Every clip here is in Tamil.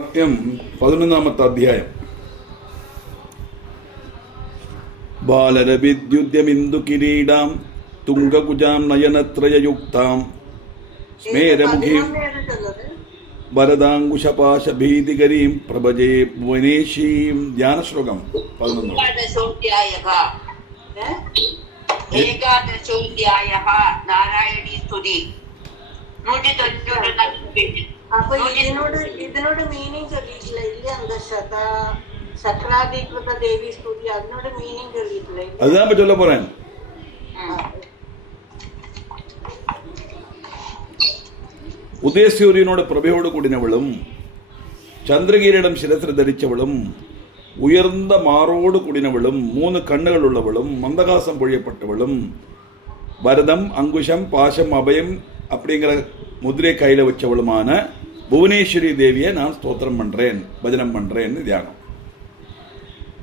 11 അധ്യായം. ബാലരവിദ്യുദ്യമിന്ദു കിരീടാം തുംഗകുജാം നയനത്രയയുക്താം സ്മേരമുഖീം വരദാങ്കുശപാശഭീതികരീം പ്രഭജേ ഭുവനേശീം. ധ്യാനശ്ലോകം 11. നാരായണീ സ്തുതി 194. അപ്പൊ ഇതിനോട് മീനിങ് ചൊല്ലിയിട്ടില്ല ഇല്ല? എന്താ ശക്രാധികൃത ദേവി സ്തുതി അതിനോട് മീനിങ് ചൊല്ലിയിട്ടില്ല? அதுதான் இப்ப சொல்ல போறேன். ഉദയസൂര്യനോട് പ്രഭയോട് കൂടിനവളും ചന്ദ്രകിരീടം ശിരത്തിൽ ധരിച്ചവളും ഉയർന്ന മാറോട് കൂടിനവളും 3 കണ്ണുകളുള്ളവളും മന്ദഹാസം പൊഴിയപ്പെട്ടവളും വരദം അങ്കുശം പാശം അഭയം அப்படிங்கிற முதிரை கையில் வச்சவளுமான புவனேஸ்வரி தேவியை நான் ஸ்தோத்திரம் பண்ணுறேன், பஜனம் பண்ணுறேன்னு தியானம்.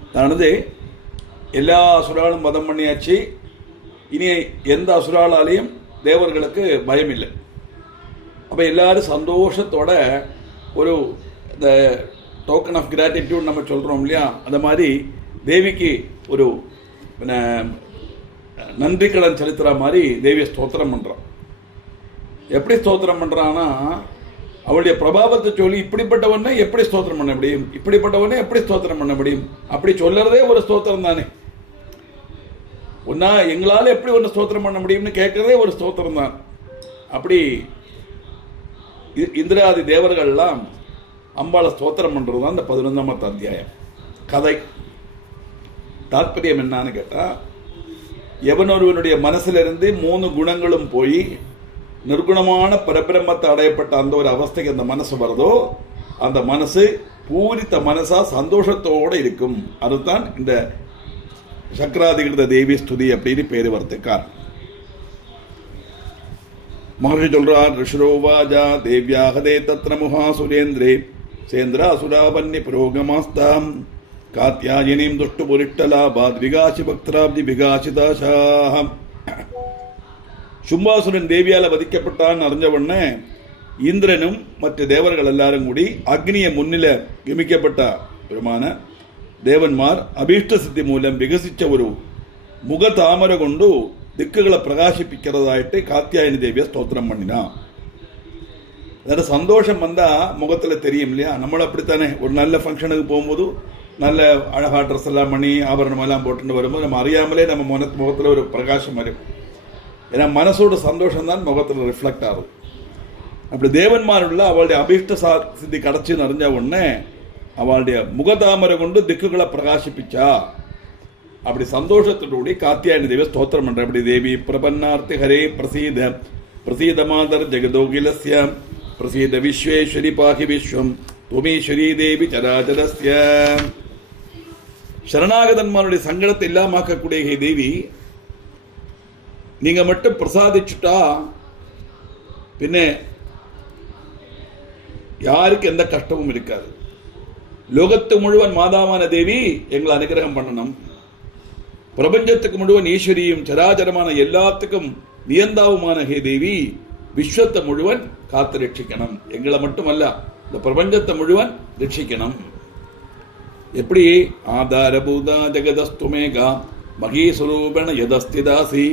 அதானது எல்லா அசுராலும் வதம் பண்ணியாச்சு. இனி எந்த அசுராலாலையும் தேவர்களுக்கு பயம் இல்லை. அப்போ எல்லாரும் சந்தோஷத்தோட ஒரு இந்த டோக்கன் ஆஃப் கிராட்டிடியூட் நம்ம சொல்கிறோம் இல்லையா, அந்த மாதிரி தேவிக்கு ஒரு நன்றி கடன் செலுத்துகிற மாதிரி தேவியை ஸ்தோத்திரம் பண்ணுறோம். எப்படி ஸ்தோத்திரம் பண்ணுறான்னா, அவளுடைய பிரபாவத்தை சொல்லி இப்படிப்பட்டவனே எப்படி ஸ்தோத்திரம் பண்ண முடியும், இப்படிப்பட்டவனே எப்படி ஸ்தோத்திரம் பண்ண முடியும், அப்படி சொல்லுறதே ஒரு ஸ்தோத்திரம் தானே. ஒன்னா எங்களால் எப்படி ஒன்று ஸ்தோத்திரம் பண்ண முடியும்னு கேட்கறதே ஒரு ஸ்தோத்திரம் தான். அப்படி இந்திராதி தேவர்கள்லாம் அம்பாளை ஸ்தோத்திரம் பண்ணுறது தான் இந்த 11ஆம் அத்தியாயம் கதை. தாற்பயம் என்னான்னு கேட்டால், எவனொருவனுடைய மனசிலிருந்து 3 குணங்களும் போய் நிர்குணமான பரபிரம்மத்தை அடையப்பட்ட அந்த ஒரு அவஸ்தைக்கு அந்த மனசு வருதோ, அந்த மனசு பூரித்த மனசா சந்தோஷத்தோடு இருக்கும். அதுதான் இந்த சக்கராதிகிருத தேவி ஸ்துதி அப்படின்னு பேரு வரத்துக்கார். மகர்ஷி சொல்றார், ரிஷுரோவாஜா தேவ்யாகதே தத்ர முகாசுரேந்திரே சேந்திராசுராபன்னி புரோகமாஸ்தாம் காத்யாயினீம் துஷ்டு புரிட்டலாபாத் விகாசி பக்திராப்தி விகாசிதாசாம். சும்பாசுரன் தேவியால் வதிக்கப்பட்டான்னு அறிஞ்ச உடனே இந்திரனும் மற்ற தேவர்கள் எல்லாரும் கூடி அக்னியை முன்னில கமிக்கப்பட்ட பெருமான தேவன்மார் அபீஷ்ட சித்தி மூலம் விகசிச்ச ஒரு முக தாமரை கொண்டு திக்குகளை பிரகாசிப்பிக்கிறதாயிட்டு காத்தியாயனி தேவியை ஸ்தோத்திரம் பண்ணினா. அதாவது சந்தோஷம் வந்தா முகத்தில் தெரியும் இல்லையா. நம்மளும் அப்படித்தானே, ஒரு நல்ல ஃபங்க்ஷனுக்கு போகும்போது நல்ல அழகா ட்ரெஸ் எல்லாம் பண்ணி ஆபரணம் எல்லாம் போட்டுட்டு வரும்போது நம்ம அறியாமலே நம்ம முகத்தில் ஒரு பிரகாசம் வரும். ஏன்னா மனசோட சந்தோஷம் தான் முகத்தில் ரிஃப்ளெக்ட் ஆகும். அப்படி தேவன்மாருள்ள அவளுடைய அபீஷ்ட சித்தி கிடைச்சின்னு அறிஞ்ச உடனே அவளுடைய முகதாமரை கொண்டு திக்குகளை பிரகாசிப்பிச்சா. அப்படி சந்தோஷத்தோடு காத்தியாயனி தேவி ஸ்தோத்திரம் பண்ற. அப்படி தேவி பிரபன்னார்த்தி ஹரே பிரசீத பிரசீத மாதர் ஜெகதோகிலஸ்ய பிரசீத விஸ்வேஸ்வரி பாகி விஸ்வம் துமீஸ்வரி தேவி சராச்சரஸ்ய. சரணாகதன்மாருடைய சங்கடத்தை இல்லாமக்கக்கூடிய ஹே தேவி, நீங்க மட்டும் பிரசாதிச்சுட்டா பின்ன யாருக்கு எந்த கஷ்டமும் இருக்காது. லோகத்து முழுவன் மாதாவான தேவி எங்களை அனுகிரகம் பண்ணணும். பிரபஞ்சத்துக்கு முழுவன் ஈஸ்வரியும் சராச்சரமான எல்லாத்துக்கும் நியந்தாவுமான ஹே தேவி விஸ்வத்தை முழுவன் காத்து ரட்சிக்கணும். எங்களை மட்டுமல்ல, இந்த பிரபஞ்சத்தை முழுவன் ரட்சிக்கணும். எப்படி ஆதாரபூதா ஜெகதஸ்துமேகா மகீஸ்வரூபண யதஸ்திதாசி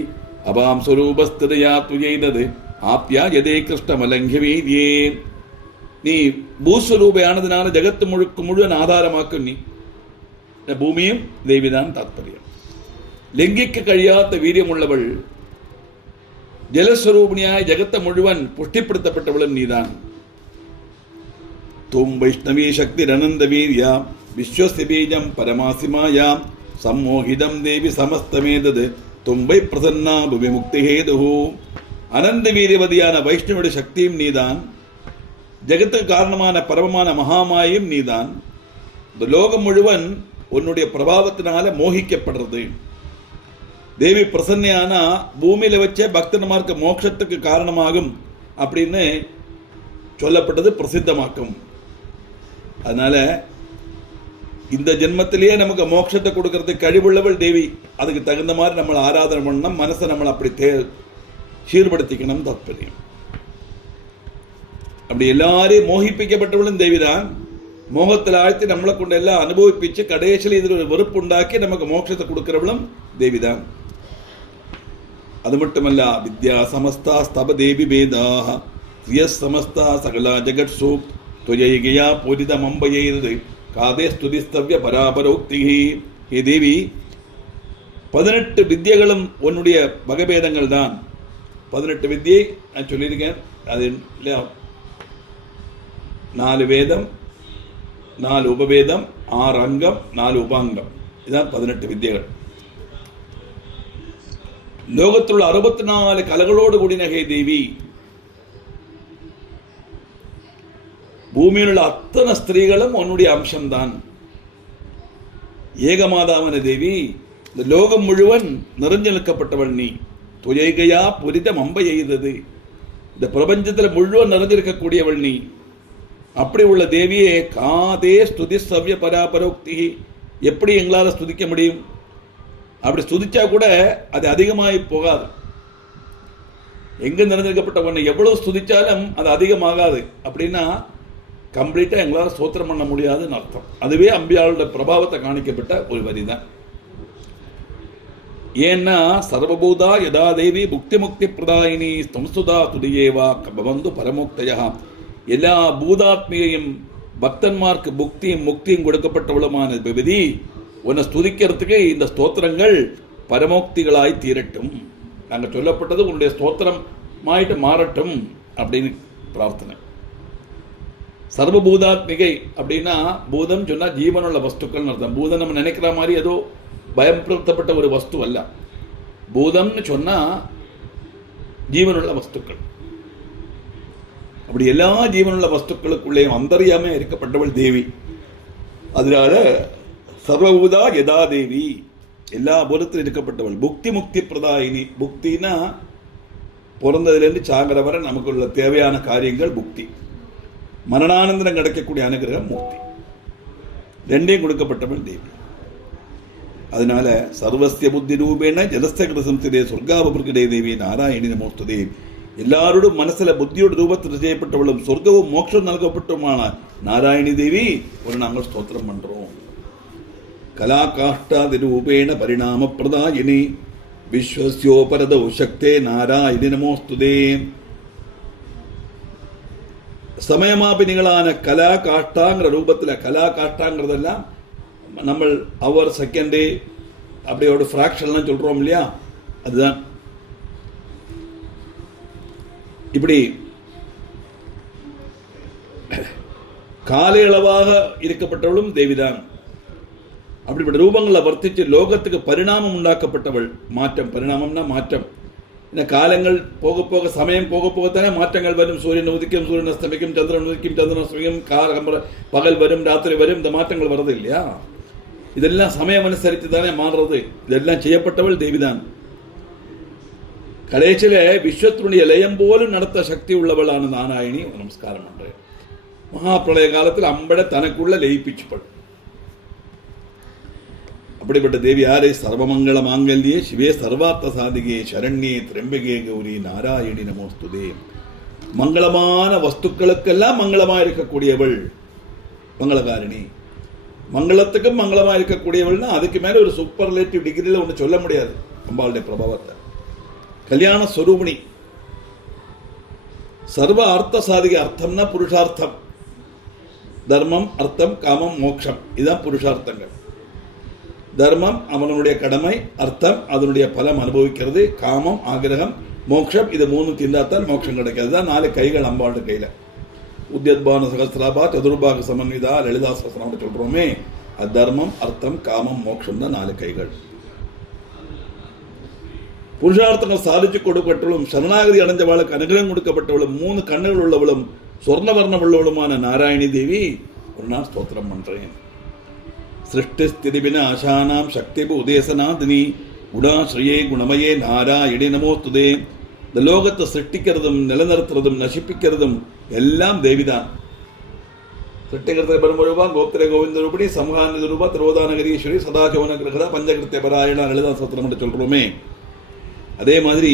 அபாம் சுரூபஸ்திரையா துயைதது ஆப்யா எதே கிருஷ்ணமலங்கியவே. நீ பூஸ்வரூபையானதுனால ஜெகத்து முழுவன் ஆதாரமாக்கும். நீ பூமியும் தேவிதான் தாத்பரியம். லெங்கிக்க കഴിയാത്ത வீரியமுள்ளவள், ஜலஸ்வரூபிணியாய் ஜெகத்தை முழுவன் புஷ்டிப்படுத்தப்பட்டவள் நீதான். தும் வைஷ்ணவி சக்தி அனந்த வீரியா விஸ்வஸ்ய பீஜம் பரமாசிமாயாம் சம்மோகிதம் தேவி சமஸ்தமேதது தும்பை பிரசன்னா விமுக்தி ஹேது. அனந்த வீரியவதியான வைஷ்ணவனுடைய சக்தியும் நீதான், ஜெகத்துக்கு காரணமான பரமமான மகாமாயும் நீதான். இந்த லோகம் முழுவன் உன்னுடைய பிரபாவத்தினால மோகிக்கப்படுறது. தேவி பிரசன்னையானா பூமியில வச்ச பக்தன்மார்க்கு மோட்சத்துக்கு காரணமாகும் அப்படின்னு சொல்லப்பட்டது, பிரசித்தமாக்கும். அதனால இந்த ஜென்மத்திலேயே நமக்கு மோட்சத்தை கொடுக்கறதுக்கு கழிவுள்ளவள் தேவி. அதுக்கு தகுந்த மாதிரி நம்மளை ஆராதனை பண்ணணும், மனசை நம்மளை அப்படி சீர்படுத்திக்கணும் தாத்பரியம். அப்படி எல்லாரையும் மோகிப்பிக்கப்பட்டவளும் தேவிதான். மோகத்தில் ஆழ்த்தி நம்மளை கொண்டு எல்லாம் அனுபவிப்பிச்சு கடைசியில் இதில் ஒரு வெறுப்புண்டாக்கி நமக்கு மோட்சத்தை கொடுக்கிறவளும் தேவிதான். அது மட்டுமல்ல, வித்யா சமஸ்தா ஸ்தப தேவி வேதாக ஸ்ரீயஸ் சமஸ்தா சகலா ஜெகட்சு துவயைகையா பூரிதம் அம்பையது காதே ஸ்துதிஸ்தவ்ய பராபரோக்தி. ஹே தேவி, 18 வித்தியைகளும் உன்னுடைய வகபேதங்கள் தான். 18 வித்தியை நான் சொல்லியிருக்கேன். அது 4 வேதம், 4 உபவேதம், 6 அங்கம், 4 உபாங்கம். இதுதான் 18 வித்தியைகள். லோகத்தில் உள்ள 64 கலைகளோடு கூடின ஹே தேவி, பூமியில் உள்ள அத்தனை ஸ்திரீகளும் உன்னுடைய அம்சம்தான். ஏகமாதாவன தேவி, இந்த லோகம் முழுவன் நிறைஞ்சு நிற்கப்பட்டவள் நீ. துயைகையா புரிதம் அம்பை எய்தது, இந்த பிரபஞ்சத்தில் முழுவன் நிறைஞ்சிருக்கக்கூடியவள் நீ. அப்படி உள்ள தேவியே காதே ஸ்துதி சவ்ய பராபரோக்தி. எப்படி எங்களால் ஸ்துதிக்க முடியும்? அப்படி ஸ்துதிச்சா கூட அது அதிகமாகி போகாது. எங்க நிறைஞ்சிருக்கப்பட்ட ஒன்று எவ்வளவு ஸ்துதிச்சாலும் அது அதிகமாகாது. அப்படின்னா கம்ப்ளீட்டா எங்களால் ஸ்தோத்திரம் பண்ண முடியாதுன்னு அர்த்தம். அதுவே அம்பியாளோட பிரபாவத்தை காணிக்கப்பட்ட ஒரு வரி தான். ஏன்னா சர்வபூதா யதா தேவி புக்தி முக்தி பிரதாயினி ஸ்தம்சுதா துதியேவா பவந்து பரமோக்தயா. எல்லா பூதாத்மியையும் பக்தன்மார்க்கு புக்தியும் முக்தியும் கொடுக்கப்பட்டவளுமான விபதி உன்னை ஸ்துதிக்கிறதுக்கு இந்த ஸ்தோத்திரங்கள் பரமோக்திகளாய் தீரட்டும். நாங்கள் சொல்லப்பட்டது உன்னுடைய ஸ்தோத்திரமாயிட்டு மாறட்டும் அப்படின்னு பிரார்த்தனை. சர்வபூதாத்மிகை அப்படின்னா பூதம் சொன்னா ஜீவனுள்ள வஸ்துக்கள் அர்த்தம். பூதம் நம்ம நினைக்கிற மாதிரி ஏதோ பயப்படுத்தப்பட்ட ஒரு வஸ்து அல்ல. பூதம்னு சொன்னா ஜீவனுள்ள வஸ்துக்கள். அப்படி எல்லா ஜீவனுள்ள வஸ்துக்களுக்குள்ளே அந்தரியாமே இருக்கப்பட்டவள் தேவி. அதனால சர்வபூதா யதா தேவி, எல்லா பூதத்தில் இருக்கப்பட்டவள். புக்தி முக்தி பிரதாயினி. புக்தினா பிறந்ததுலேருந்து சாகர வரை நமக்குள்ள தேவையான காரியங்கள் புக்தி. மரணானந்தரம் கிடைக்கக்கூடிய அனுகிரகம் முக்தி. ரெண்டையும் கொடுக்கப்பட்டவள் தேவி. அதனால சர்வஸ்ய புத்தி ரூபேன ஜலஸ்த கிருதே சொர்க்காபுர்கடே தேவி நாராயணி நமோஸ்துதே. எல்லாரோடும் மனசுல புத்தியோட ரூபத்தில் செய்யப்பட்டவளும் சொர்க்கவும் மோட்சம் நல்கப்பட்டுமான நாராயணி தேவி ஒரு நாங்கள் ஸ்தோத்திரம் பண்றோம். கலா காஷ்டாதி ரூபேண பரிணாம பிரதாயினி விஸ்வஸ்யோபரத உசக்தே நாராயணி நமோஸ்துதே. சமயமாபினிகளான கலா காஷ்டாங்கிற ரூபத்தில், கலா காஷ்டாங்கிறதெல்லாம் நம்ம அவர் செகண்டு அப்படியோட ஃப்ராக்ஷன்லாம் சொல்றோம் இல்லையா, அதுதான். இப்படி காலையளவாக இருக்கப்பட்டவளும் தேவிதான். அப்படிப்பட்ட ரூபங்களை வர்த்திச்சு லோகத்துக்கு பரிணாமம் உண்டாக்கப்பட்டவள். மாற்றம், பரிணாமம்னா மாற்றம். இந்த காலங்கள் போக போக, சமயம் போக போகத்தானே மாற்றங்கள் வரும். சூரியன் உதிக்கும், சூரியன் அஸ்தமிக்கும், சந்திரன் உதிக்கும், சந்திரன் அஸ்தமிக்கும், பகல் வரும், ராத்திரி வரும். இந்த மாற்றங்கள் வருது இல்லையா? இதெல்லாம் சமயம் அனுசரித்து தானே மாறுறது. இதெல்லாம் செய்யப்பட்டவள் தேவிதான். கடைசியில விஸ்வத்தினுடைய லயம் போலும் நடத்த சக்தி உள்ளவளான நாராயணி நமஸ்காரம் பண்றேன். மகாபிரளய காலத்தில் அம்பட தனக்குள்ள லயிப்பிச்சுப்பள். அப்படிப்பட்ட தேவி யாரே? சர்வமங்கள மாங்கல்யே சிவே சர்வார்த்த சாதிகே சரண்யே திரம்பகே கௌரி நாராயணி நமோஸ்துதே. மங்களமான வஸ்துக்களுக்கெல்லாம் மங்களமா இருக்கக்கூடியவள் மங்களகாரிணி. மங்களத்துக்கும் மங்களமா இருக்கக்கூடியவள்னா அதுக்கு மேல ஒரு சூப்பர்லேட்டிவ் டிகிரியில ஒன்று சொல்ல முடியாது அம்பாளுடைய பிரபாவத்தை. கல்யாண ஸ்வரூபிணி, சர்வ அர்த்த சாதிக. அர்த்தம்னா புருஷார்த்தம். தர்மம், அர்த்தம், காமம், மோட்சம், இதுதான் புருஷார்த்தங்கள். தர்மம் அவனுடைய கடமை, அர்த்தம் அதனுடைய பலம் அனுபவிக்கிறது, காமம் ஆகிரகம், மோட்சம். இது 3 திண்டாத்தான் மோட்சம் கிடைக்கிறது. தான் 4 கைகள் அம்பாளுடைய கையில. உத்யத்பான சகஸ்திராபா சதுர்பாக சமன்விதா லலிதா சகஸ்திரம் சொல்றோமே, அது தர்மம், அர்த்தம், காமம், மோட்சம் தான் 4 கைகள். புருஷார்த்தங்கள் சாதிச்சு கொடுக்கப்பட்டவளும் சரணாகதி அடைஞ்சவாளுக்கு அனுகிரகம் கொடுக்கப்பட்டவளும் 3 கண்ணுகள் உள்ளவளும் சொர்ணவர்ணம் உள்ளவளுமான நாராயணி தேவி ஒரு நாள் ஸ்தோத்திரம் பண்றேன். சிருஷ்டி ஸ்திதிபின ஆசானாம் சக்திபு உதேசநாதினி குணாஸ்ரீயே குணமயே நாராயணி நமோஸ்துதே. இந்த லோகத்தை சிருஷ்டிக்கிறதும் நிலநிறுத்துறதும் நசிப்பிக்கிறதும் எல்லாம் தேவிதான். சிருஷ்டிகர்த்த பரமரூபா கோப்திர கோவிந்த ரூபடி சம்ஹான ரூபா திரோதானகரீஸ்வரி சதாசோன கிரகதா பஞ்சகிருத்திய பராயணா லலிதா சோத்திரம் என்று சொல்றோமே, அதே மாதிரி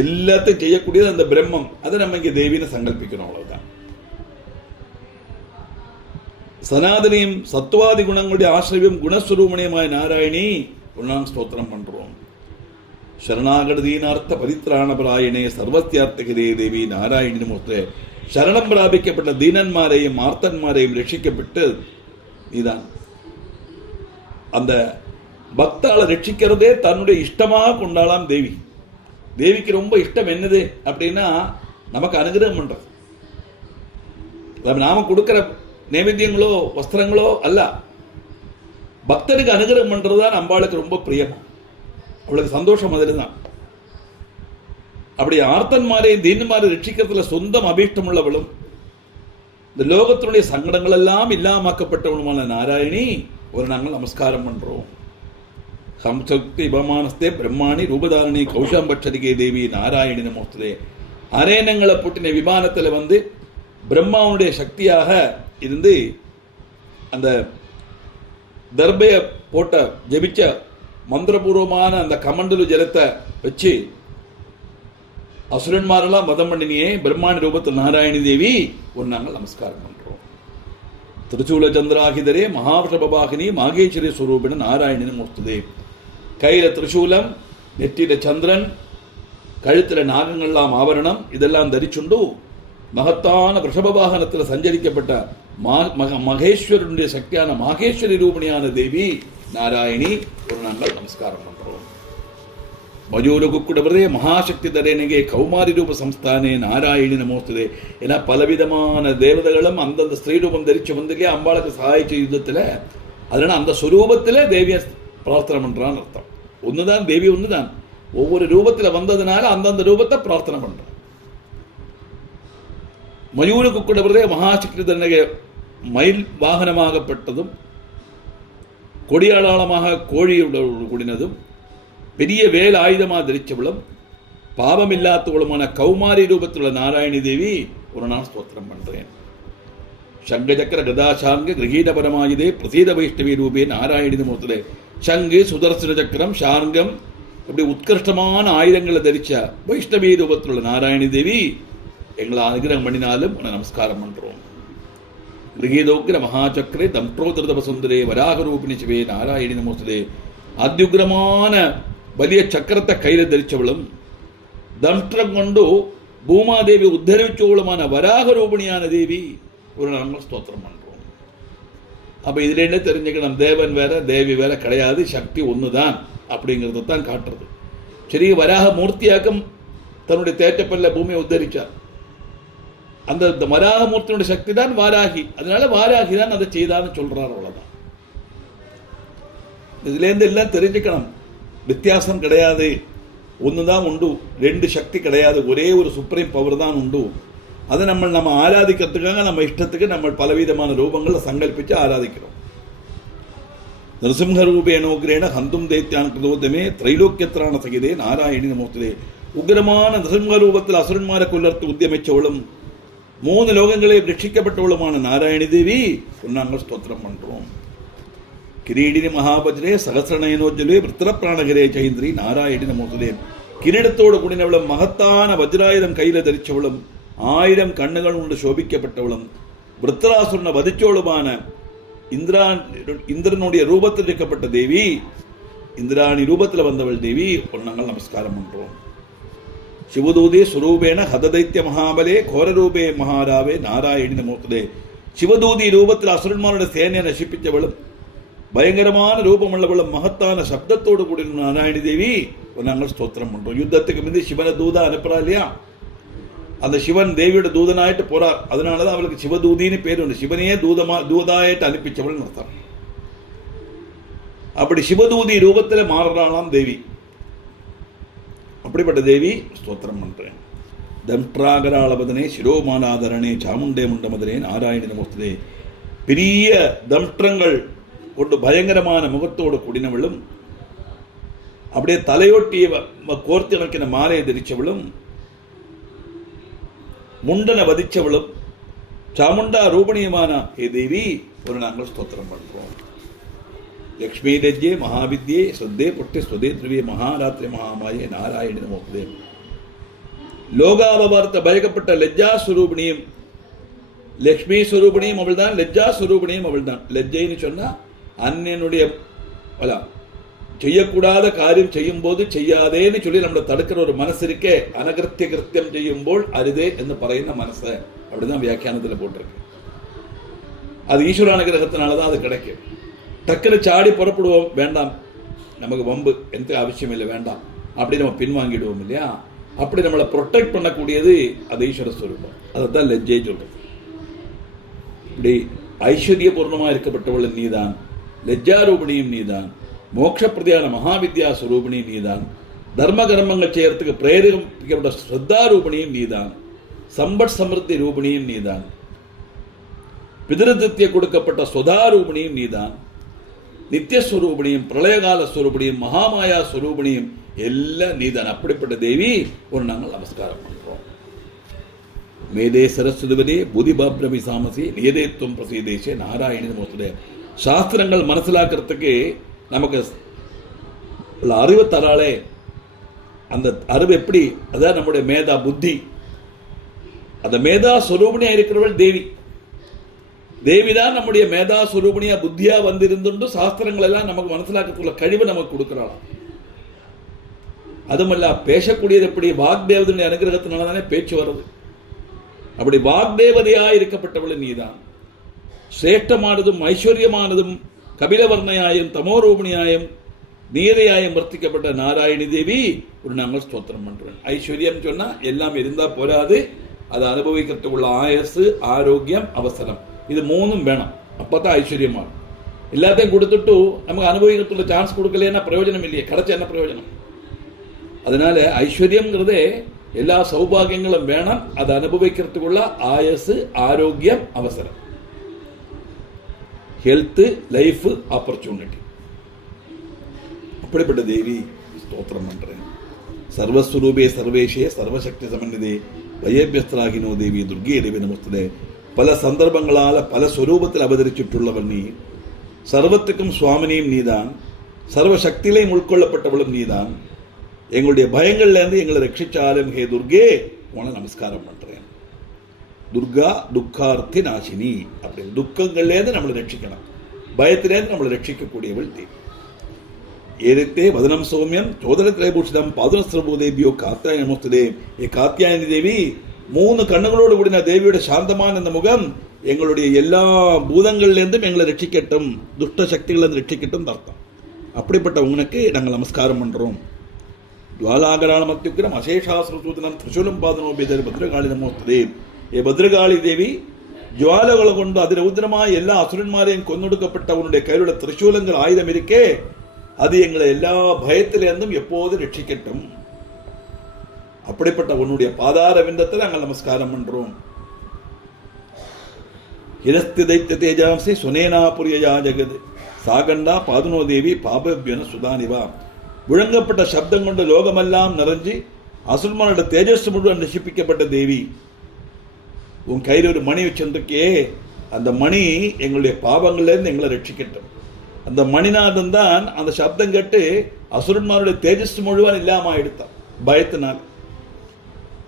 எல்லாத்தையும் செய்யக்கூடியது அந்த பிரம்மம். அதை நம்ம இங்கே தேவின்னு சங்கல்பிக்கணும், அவ்வளவுதான். சனாதனியும் சத்துவாதி குணங்களுடைய ஆசிரியம் குணஸ்வரூபணியமாய் நாராயணி உன்னான் ஸ்தோத்திரம் பண்றோம். ശരണാഗതീനാർത്ഥ പരിത്രാണപരായണേ സർവത്യാർത്ഥകരേ ദേവി നാരായണി നമോസ്തേ. ശരണം പ്രാപിക്കപ്പെട്ട ദീനന്മാരെയും ആർത്തന്മാരെയും രക്ഷിക്കപ്പെട്ട് நீதான் அந்த பக்தாளை ரட்சிக்கிறதே தன்னுடைய இஷ்டமாக கொண்டாளாம் தேவி. தேவிக்கு ரொம்ப இஷ்டம் என்னது அப்படின்னா நமக்கு அனுகிரகம் பண்றது. நாம கொடுக்கிற நைவேத்தியங்களோ வஸ்திரங்களோ அல்ல, பக்தனுக்கு அனுகிரகம் பண்றதுதான் அம்பாளுக்கு ரொம்ப பிரியம். அவளுக்கு சந்தோஷம் அதில் தான். அப்படி ஆர்த்தன்மாரையும் தீனன்மாரை ரட்சிக்கிறதுல சொந்தம் அபீஷ்டம் உள்ளவளும் இந்த லோகத்தினுடைய சங்கடங்கள் எல்லாம் இல்லாமக்கப்பட்டவளுமான நாராயணி ஒரு நாங்கள் நமஸ்காரம் பண்றோம். ஹம்சக்தி இபமானஸ்தே பிரம்மாணி ரூபதாரணி கௌஷாம்பட்சரிகே தேவி நாராயணி நமோஸ்தே. அரேனங்களை புட்டின விமானத்தில் வந்து பிரம்மாவுடைய சக்தியாக இருந்து அந்த தர்பைய போட்ட ஜபிச்ச மந்திரபூர்வமான அந்த கமண்டலு ஜலத்தை வச்சு அசுரன்மாரெல்லாம் மதம் பண்ணினியே பிரம்மாண்ட ரூபத்தில் நாராயணி தேவி ஒரு நாங்கள் நமஸ்காரம் பண்றோம். திருச்சூல சந்திராகிதரே மகாவிஷபபாகினி மாகேஸ்வரி ஸ்வரூபின நாராயணி நமோஸ்துதே. கையில திரிசூலம், நெற்றியில சந்திரன், கழுத்துல நாகங்கள்லாம் ஆவரணம் இதெல்லாம் தரிச்சுண்டு மகத்தான ரிஷபவாகனத்தில் சஞ்சரிக்கப்பட்ட மகேஸ்வரனுடைய சக்தியான மாகேஸ்வரி ரூபணியான தேவி நாராயணி ஒரு நாங்கள் நமஸ்காரம் பண்றோம். மயூர குக்குடவரே மகாசக்தி தரேனகே கௌமாரி ரூப சம்ஸ்தானே நாராயணி நமோஸ்துதே. ஏன்னா பலவிதமான தேவதைகளும் அந்தந்த ஸ்ரீரூபம் தரிச்சு வந்திலே அம்பாளுக்கு சகாயிச்ச யுத்தத்தில், அதனால அந்த ஸ்வரூபத்தில் தேவியை பிரார்த்தனை பண்றான்னு அர்த்தம். ஒண்ணுதான் தேவி, ஒண்ணுதான். ஒவ்வொரு ரூபத்தில் வந்ததுனால அந்தந்த ரூபத்தை பிரார்த்தனை பண்றான். மயூர குக்குடவரே மகாசக்தி தரேனகே மயில் வாகனமாகப்பட்டதும் கொடியாளமாக கோழியுடன் கூடினதும் பெரிய வேல் ஆயுதமாக தரிச்சவளும் பாவமில்லாதவளுமான கௌமாரி ரூபத்தில் உள்ள நாராயணி தேவி ஒரு நான் ஸ்தோத்திரம் பண்றேன். சங்க சக்கர கதாசாங்க கிரகீட பரமாயுதே பிரசீத வைஷ்ணவி ரூபே நாராயணி நமோஸ்துதே. சங்கு, சுதர்சன சக்கரம், சார்கம் இப்படி உத்கிருஷ்டமான ஆயுதங்களை தரிச்ச வைஷ்ணவி ரூபத்தில் உள்ள நாராயணி தேவி எங்களை அனுகிரகம் பண்ணினாலும் உன்னை நமஸ்காரம் பண்றோம். கிரகீதோக்கிர மகாசக்கரே தம்ப்ரோதரதபசுந்தரே வராக ரூபிணி சிவே நாராயணி நமோஸ்துதே. அத்யுக்ரமான വലിയ ചക്രത്തെ കയ്യിൽ ധരിച്ചവളും ദംഷ്ട്രം കൊണ്ടു ഭൂമാദേവി ഉദ്ധരിച്ചവളുമാണ് വരാഹരൂപിണിയാണ് ദേവി ஒரு நாங்கள் ஸ்தோத்திரம் பண்றோம். அப்ப இதுல என்ன தெரிஞ்சுக்கணும், தேவன் வேற தேவி வேற கிடையாது, சக்தி ஒண்ணுதான் அப்படிங்கிறத தான் காட்டுறது. சரி, வராக மூர்த்தியாக்கம் தன்னுடைய தேற்றப்பல்ல பூமியை உத்தரிச்சார். அந்த வராக மூர்த்தியுடைய சக்தி தான் வாராகி, அதனால வாராகி தான் அதை செய்தான்னு சொல்றார். அவ்வளவுதான். இதுல இருந்து எல்லாம் தெரிஞ்சுக்கணும், வித்தியாசம் கிடையாது, ஒண்ணுதான் உண்டு, ரெண்டு சக்தி கிடையாது, ஒரே ஒரு சுப்ரீம் பவர் தான் உண்டு. அதை நம்ம ஆராதிக்கிறதுக்காக நம்ம இஷ்டத்துக்கு நம்ம பலவிதமான ரூபங்களை சங்கல்பிச்சு ஆராதிக்கிறோம். நரசிம்ஹ ரூபேனோகிரேண ஹந்தும் தைத்தியான் கிருதோதமே திரைலோக்கியத்திரான சகிதே நாராயணி நமோஸ்துதே. உக்ரமான நரசிம்ஹ ரூபத்தில் அசுரன்மாரை கொல்லத்து உத்தியமிச்சவளும் 3 லோகங்களையும் ரட்சிக்கப்பட்டவளுமான நாராயணி தேவி நாங்கள் ஸ்தோத்திரம் பண்றோம். கிரீடினி மகாபஜ்ரே சகசிரநயனோஜ்வலே விருத்திரப்பிராணகிரே சைந்திரி நாராயணி நமோஸ்துதே. கிரீடத்தோடு கூடினவளும் மகத்தான வஜ்ராயுதம் கையில தரிச்சவளும் 1000 கண்ணுகள் உண்டு சோபிக்கப்பட்டவளும் விருத்தராசுரனை வதிச்சோளுமான இந்திரனுடைய ரூபத்தில் இருக்கப்பட்ட தேவி, இந்திராணி ரூபத்தில் வந்தவள் தேவி நாங்கள் நமஸ்காரம் பண்றோம். சிவதூதே சுரூபேன ஹததைத்திய மகாபலே கோரரூபே மகாராவே நாராயணி நமோஸ்துதே. சிவதூதி ரூபத்தில் அசுரன்மாரோட சேனையை நசிப்பிச்சவளும் பயங்கரமான ரூபம் உள்ளவளும் மகத்தான சப்தத்தோடு கூடிய நாராயணி தேவி நாங்கள் ஸ்தோத்திரம் பண்றோம். யுத்தத்துக்கு முந்தி சிவனை தூதா அனுப்புறா இல்லையா, அந்த சிவன் தேவியோட தூதனாயிட்டு போறார். அதனாலதான் அவளுக்கு சிவதூதின்னு பேர் உண்டு. சிவனையே தூதாயிட்டு அனுப்பிச்சவள் அர்த்தம். அப்படி சிவதூதி ரூபத்தில் மாறுறாளாம் தேவி. அப்படிப்பட்ட தேவி ஸ்தோத்திரம் பண்றேன். தம்ட்ராகராளபதனே சிரோமானாதரணே சாமுண்டே முண்டமதனே நாராயணி நமோஸ்துதே. பெரிய தம்ட்ரங்கள் கொண்டு பயங்கரமான முகத்தோடு கூடினவளும் அப்படியே தலையொட்டிய கோர்த்து இணக்கின மாலையை தரிச்சவளும் முண்டனை வதிச்சவளும் சாமுண்டா ரூபணியமான ஹே தேவி ஒரு நாங்கள் ஸ்தோத்திரம் பண்றோம். லக்ஷ்மி ரஜ்யே மகாவித்யே ஸ்வத்தே புட்டே ஸ்வதே திரவிய மகாராத்திரி மகாமாயே நாராயணி நமோஸ்துதே. லோகாபவார்த்த பயக்கப்பட்ட லஜ்ஜா ஸ்வரூபிணியும் லக்ஷ்மி ஸ்வரூபிணியும் அவள் தான், லஜ்ஜா ஸ்வரூபிணியும் அவள் தான். லஜ்ஜைன்னு சொன்னா அண்ணனுடைய செய்யக்கூடாத காரியம் செய்யும் போது செய்யாதேன்னு சொல்லி நம்மளை தடுக்கிற ஒரு மனசு இருக்கே, அனகிருத்திய கிருத்தியம் செய்யும்போல் அருதே என்று പറയുന്ന മനസ്സ്, அப்படிதான் வியாக்கியானத்தில் போட்டிருக்கு. அது ஈஸ்வர அனுகிரகத்தினாலதான் அது கிடைக்கும். டக்குனு சாடி புறப்படுவோம், வேண்டாம் நமக்கு வம்பு எந்த அவசியம் இல்லை வேண்டாம் அப்படி நம்ம பின்வாங்கிடுவோம் இல்லையா. அப்படி நம்மளை ப்ரொடெக்ட் பண்ணக்கூடியது அது ஈஸ்வர ஸ்வரூபம். அதைத்தான் லஜ்ஜை சொல்றது. இப்படி ஐஸ்வர்யபூர்ணமா இருக்கப்பட்டவள் நீதான், லஜ்ஜாரூபிணியும் நீதான், மோட்சப்பிரதியான மகாவித்யா ஸ்வரூபிணியும் நீதான், தர்ம கர்மங்கள் செய்யறதுக்கு பிரேரிக்கப்பட்ட ஸ்ரத்தாரூபிணியும் நீதான், சம்பட் சமிருத்தி ரூபிணியும் நீதான், பிதிருத்திய கொடுக்கப்பட்ட சுதாரூபிணியும் நீதான், நித்தியஸ்வரூபிணியும் பிரளயகால ஸ்வரூபிணியும் மகாமாயா ஸ்வரூபிணியும் எல்லாம் நீதான். அப்படிப்பட்ட தேவி ஒரு நாங்கள் நமஸ்காரம் பண்றோம். மேதே சரஸ்வதிவதே புதி பாப்ரவி சாமசி நியதேத்துவம் பிரசீதேஷே நாராயணி நமோஸ்துதே. சாஸ்திரங்கள் மனசிலாக்கிறதுக்கு நமக்கு உள்ள அறிவு தராளே, அந்த அறிவு எப்படி, அதான் நம்முடைய மேதா புத்தி. அந்த மேதா ஸ்வரூபிணியா இருக்கிறவள் தேவி. தேவிதான் நம்முடைய மேதா ஸ்வரூபிணியா புத்தியா வந்திருந்து சாஸ்திரங்கள் எல்லாம் நமக்கு மனசிலாக்கத்துள்ள கழிவு நமக்கு கொடுக்கிறாளாம். அதுமல்ல பேசக்கூடியது எப்படி, வாக்தேவதனுடைய அனுகிரகத்தினால தானே பேச்சு வருது. அப்படி வாக்தேவதையா இருக்கப்பட்டவள் நீதான். சிரேஷ்டமானதும் ஐஸ்வர்யமானதும் கபிலவர்ணையாயும் தமோரூபிணியாயும் நீரையாயும் வர்த்திக்கப்பட்ட நாராயணி தேவி ஒரு நாங்கள் ஸ்தோத்திரம் பண்றோம். ஐஸ்வர்யம் சொன்னா எல்லாம் இருந்தா போராது, அதை அனுபவிக்கிறதுக்குள்ள ஆயசு, ஆரோக்கியம், அவசரம், இது மூணும் வேணும். அப்பதான் ஐஸ்வர்யமாகும். எல்லாத்தையும் கொடுத்துட்டு நமக்கு அனுபவிக்கிறதுக்குள்ள சான்ஸ் கொடுக்கலன்னா பிரயோஜனம் இல்லையே, கிடைச்ச என்ன பிரயோஜனம்? அதனால ஐஸ்வர்யம்ங்கிறதே எல்லா சௌபாகியங்களும் வேணும், அதை அனுபவிக்கிறதுக்குள்ள ஆயசு, ஆரோக்கியம், அவசரம், ஹெல்த், லைஃப், ஆப்பர்ச்சுனிட்டி. அப்படிப்பட்ட தேவி ஸ்தோத்திரம் பண்றேன். சர்வஸ்வரூபே சர்வேஷே சர்வசக்தி சமன்னிதே வயபியஸ்தராகினோ தேவி துர்கே தேவி நமஸ்தே. பல சந்தர்ப்பங்களால பல ஸ்வரூபத்தில் அவதரிச்சுட்டுள்ளவன் நீ. சர்வத்துக்கும் சுவாமினியும் நீதான், சர்வசக்தியிலையும் உட்கொள்ளப்பட்டவளும் நீதான். எங்களுடைய பயங்கள்ல இருந்து எங்களை ரட்சிச்சாலும் ஹே துர்கே உன நமஸ்காரம் பண்றேன். துர்கா துக்கார்த்தி நாசினி. அப்படி துக்கங்கள்லேருந்து நம்மளை ரட்சிக்கணும், பயத்திலேருந்து நம்மளை ரட்சிக்கக்கூடியவள் தேவி. ஏதே வதனம் சௌமியம் சோதனத்திரைபூஷிதம் பாதுனஸ்திரபூதேபியோ காத்தியாய நமஸ்தே. ஏ காத்தியாயனி தேவி, 3 கண்ணுகளோடு கூடின தேவியோட சாந்தமான இந்த முகம் எங்களுடைய எல்லா பூதங்கள்லேருந்தும் எங்களை ரட்சிக்கட்டும், துஷ்ட சக்திகளிலிருந்து ரட்சிக்கட்டும் அர்த்தம். அப்படிப்பட்ட உனக்கு நாங்கள் நமஸ்காரம் பண்றோம். ஜுவாலாகராளமத்யுக்கிரம் அசேஷாசுரசூதனம் திரிசூலம் பாதனோபிதர் பத்ரகாளி நமோஸ்தே. ஏ பத்ரகாளி தேவி, ஜுவாலகளை கொண்டு அதிரௌத்திரமாய் எல்லா அசுரன்மாரையும் கொன்னொடுக்கப்பட்ட உன்னுடைய கையிலுள்ள திரிசூலங்கள் ஆயுதம் இருக்கே, அது எங்களை எல்லா பயத்திலிருந்தும் எப்போது ரட்சிக்கட்டும். அப்படிப்பட்ட உன்னுடைய பாதார விந்தத்தில் நாங்கள் நமஸ்காரம் பண்றோம். ஹிரஸ்தி தைத்திய தேஜாம்சி சுனேனாபுரியா ஜெகத் சாகண்டா பாதுனோ தேவி பாபவியன சுதானிவா. முழங்கப்பட்ட சப்தம் கொண்டு லோகமெல்லாம் நிறைஞ்சி அசுரனோட தேஜஸ் முழுவதும் நசிப்பிக்கப்பட்ட தேவி, உன் கையில் ஒரு மணி வச்சிருக்கே, அந்த மணி எங்களுடைய பாவங்கள்லேருந்து எங்களை ரட்சிக்கட்டும். அந்த மணிநாதன் தான் அந்த சப்தம் கேட்டு அசுரன்மாருடைய தேஜஸ் முழுவதும் இல்லாம ஆயிடுத்தான் பயத்தினால்.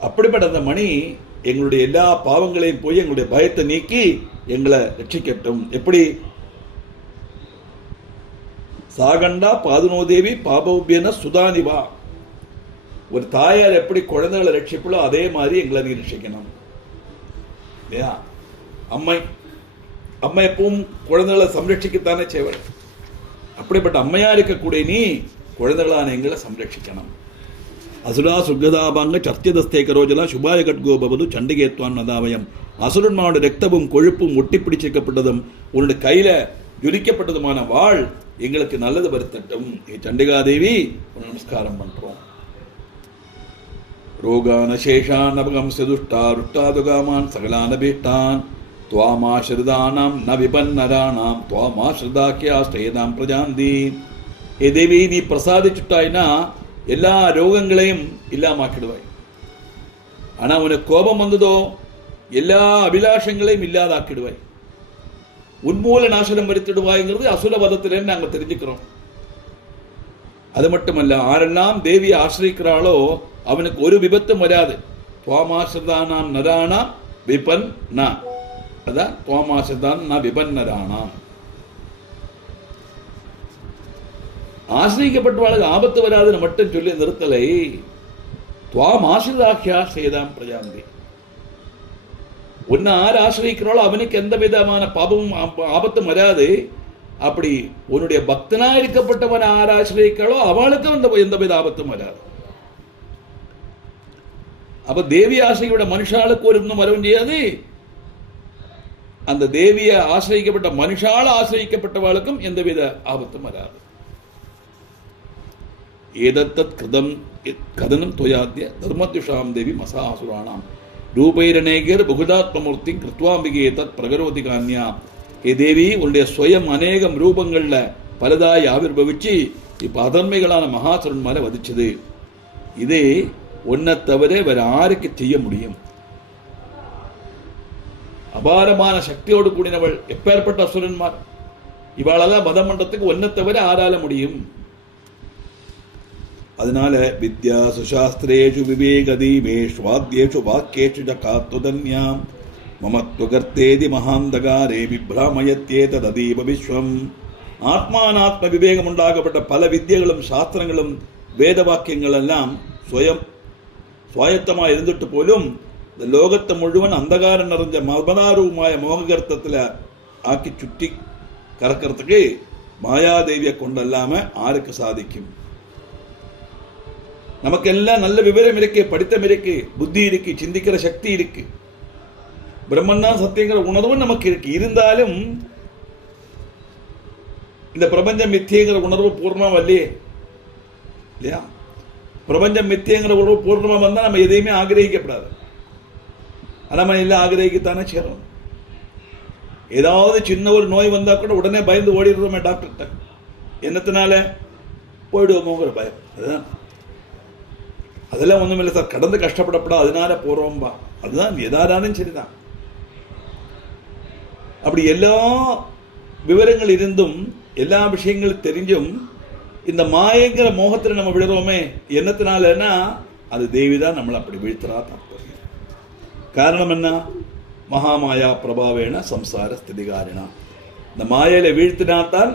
அப்படிப்பட்ட அந்த மணி எங்களுடைய எல்லா பாவங்களையும் போய் எங்களுடைய பயத்தை நீக்கி எங்களை ரட்சிக்கட்டும். எப்படி? சாகண்டா பாதுனோதேவி பாபௌபியன சுதானிவா. ஒரு தாயார் எப்படி குழந்தைகளை ரட்சிப்பளோ அதே மாதிரி எங்களை நீ ரட்சிக்கணும் இல்லையா? அம்மை எப்பவும் குழந்தைகளை சம்ரட்சிக்கத்தானே செய்வள். அப்படிப்பட்ட அம்மையா இருக்கக்கூடிய நீ குழந்தைகளான எங்களை சம்ரட்சிக்கணும். அசுரா சுகதாபாங்க சர்த்தியதஸ்தே கரோஜலா சுபாய கட்கோபவது சண்டிகேத்வான் நதாவயம். அசுரன்மாவோட ரத்தமும் கொழுப்பும் ஒட்டி பிடிச்சிருக்கப்பட்டதும் உன்னுடைய கையில ஜுரிக்கப்பட்டதுமான வாழ் எங்களுக்கு நல்லது வருத்தட்டும். சண்டிகாதேவி நமஸ்காரம் பண்றோம். ரோகான சேஷான் அபகம் சதுஷ்டா ருஷ்டாதுகாமான் சகலான பீஷ்டான் துவாமாஸ்ரிதானாம் ந விபன்னராணாம் துவாமாஸ்ரிதாக்கியாஸ்ரேதாம் பிரஜாந்தி. ஏ தேவி, நீ பிரசாதிச்சுட்டாய்னா எல்லா ரோகங்களையும் இல்லாமாக்கிடுவாய். ஆனா உனக்கு கோபம் வந்ததோ எல்லா அபிலாஷங்களையும் இல்லாதாக்கிடுவாய், உன்மூல நாசனம் வருத்திடுவாய்ங்கிறது அசுரவதத்திலேன்னு நாங்கள் தெரிஞ்சுக்கிறோம். அது மட்டுமல்ல, ஆரெல்லாம் தேவியை ஆசிரிக்கிறாளோ அவனுக்கு ஒரு விபத்தும் வராது. துவாமாஸ்ரிதானாம் நராணாம் விபன் ந. അതാ ത്വാമാശ്രിതാൻ ന വിപന്നരാണാം. ആശ്രയിക്കപ്പെട്ടവാൾക്ക് ആപത്ത് വരാതിന് മട്ടും ചൊല്ലി നിർത്തലേ ത്വാമാശ്രിതാഖ്യാശ്രയിതാം പ്രജാന്തി. உன்னை ஆறு ஆசிரியிக்கிறாளோ அவனுக்கு எந்த விதமான பாபமும் ஆபத்தும் வராது. அப்படி உன்னுடைய பக்தனா இருக்கப்பட்டவன் ஆறு ஆசிரியிக்கிறாளோ அவளுக்கும் எந்த வித ஆபத்தும் வராது. அப்ப தேவி ஆசிரியோட மனுஷாளுக்கு ஒரு இன்னும் வரவும் செய்யாது. அந்த தேவிய ஆசிரியிக்கப்பட்ட மனுஷால ஆசிரியிக்கப்பட்டவளுக்கும் எந்தவித ஆபத்தும் வராது. ஏதத்தத் கிருதம் கதனம் தொயாத்திய தர்மத்யுஷாம் தேவி மசாசுராணாம் ரூபைரநேகர் புகுதாத்மமூர்த்தி கிருத்வாம்பிகே தத் பிரகரோதி கான்யா. ஏ தேவி, உன்னுடைய சுயம் அநேகம் ரூபங்கள்ல பலதாய் ஆவிர்பவிச்சு இப்ப அதர்மைகளான மகாசுரன்மாரை வதிச்சது. இதே ஒன்னை தவிர வேற யாருக்கு செய்ய முடியும்? அபாரமான சக்தியோடு கூடினவள் எப்பேற்பட்ட அசுரன்மார். இவாளெல்லாம் மதம் பண்றதுக்கு ஒன்னை தவிர ஆரால முடியும். அதனால வித்யா சுசாஸ்திரேஷு விவேகதீமேஷு வாத்யேஷு வாக்கியேஷு ஜகாத்துதன்யாம் மமத்வகர்த்தேதி மகாந்தகாரே விப்ராமயத்யேததீப விஸ்வம். ஆத்மானாத்ம விவேகம் உண்டாகப்பட்ட பல வித்தியகளும் சாஸ்திரங்களும் வேத வாக்கியங்கள் எல்லாம் சுவாயத்தமா இருந்துட்டு போலும் இந்த லோகத்தை முழுவன் அந்தகாரம் நிறைஞ்ச மர்மதாரூபമായ மோககர்த்தத்துல ஆக்கி சுட்டி கறக்கிறதுக்கு மாயாதேவியை கொண்டல்லாம ஆருக்கு சாதிக்கும்? நமக்கெல்லாம் நல்ல விவரம் இருக்கு, படித்தம் இருக்கு, புத்தி இருக்கு, சிந்திக்கிற சக்தி இருக்கு, பிரம்மன் தான் சத்தியங்கிற உணர்வும் நமக்கு இருக்கு. இருந்தாலும் இந்த பிரபஞ்சம் மித்தியங்கிற உணர்வு பூர்ணமா வரலையே இல்லையா? பிரபஞ்சம் மித்தியங்கிற உணர்வு பூர்ணமா வந்தா நம்ம எதையுமே ஆகிரகிக்கப்படாது. நம்ம எல்லாம் ஆகிரகிக்கத்தானே சேரும். ஏதாவது சின்ன ஒரு நோய் வந்தா கூட உடனே பயந்து ஓடிடுறோமே டாக்டர்கிட்ட. என்னத்தினால? போயிடுவோமோங்கிற பயம். அதுதான். அதெல்லாம் ஒண்ணுமில்லை சார், கடந்து கஷ்டப்படப்படா அதனால போறோம்பா. அதுதான் எதாராலும் சரிதான். அப்படி எல்லா விவரங்கள் இருந்தும் எல்லா விஷயங்களும் தெரிஞ்சும் இந்த மாயங்கிற மோகத்தில் நம்ம விடுறோமே என்னத்தினாலன்னா அது தேவிதான் நம்மளை அப்படி வீழ்த்துறா. தாற்பயம் காரணம் என்ன? மகாமாயா பிரபாவேன சம்சார ஸ்திதிகாரினா. இந்த மாயையில வீழ்த்தினாத்தான்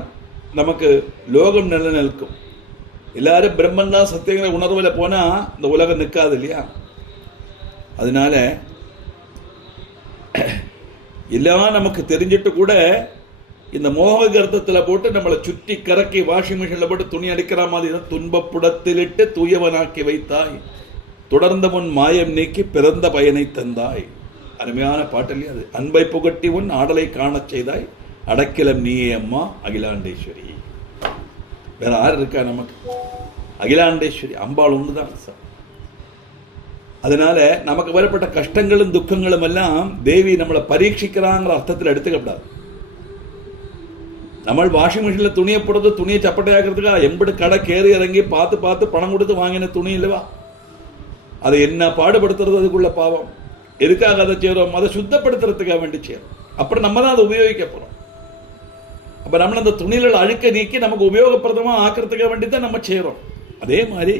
நமக்கு லோகம் நிலநிற்கும். எல்லாரும் பிரம்மன் தான் சத்தியங்கிற உணர்வுல போனா இந்த உலகம் நிற்காது இல்லையா? அதனால எல்லாம் நமக்கு தெரிஞ்சிட்டு கூட இந்த மோக கர்த்தத்தில் போட்டு நம்மளை சுற்றி கறக்கி வாஷிங் மிஷின்ல போட்டு துணி அடிக்கிற மாதிரி துன்பப்புடத்திலிட்டு தூயவனாக்கி வைத்தாய், தொடர்ந்த முன் மாயம் நீக்கி பிறந்த பயனை தந்தாய். அருமையான பாட்டு இல்லையா அது? அன்பை புகட்டி உன் ஆடலை காணச் செய்தாய், அடக்கிலம் நீயே அம்மா அகிலாண்டேஸ்வரி. வேற யார் இருக்கா நமக்கு? அகிலாண்டேஸ்வரி அம்பாள் ஒண்ணுதான் சார். அதனால நமக்கு வரப்பட்ட கஷ்டங்களும் துக்கங்களும் எல்லாம் தேவி நம்மளை பரீட்சிக்கிறாங்கிற அர்த்தத்தில் எடுத்துக்கப்படாது. நம்ம வாஷிங் மிஷின்ல துணியை போடுறது, துணியை சப்பட்டையாக்குறதுக்கா எம்படி கடை கேறி இறங்கி பார்த்து பார்த்து பணம் கொடுத்து வாங்கின துணி இல்லவா? அதை என்ன பாடுபடுத்துறது? அதுக்குள்ள பாவம். எதுக்காக அதை செய்யறோம்? அதை சுத்தப்படுத்துறதுக்காக வேண்டி செய்யறோம். அப்புறம் நம்ம தான் அதை உபயோகிக்க போறோம். அப்ப நம்ம அந்த துணிகள் அழுக்க நீக்கி நமக்கு உபயோகப்பிரதமா ஆக்கிறதுக்காக வேண்டி தான் நம்ம செய்யறோம். அதே மாதிரி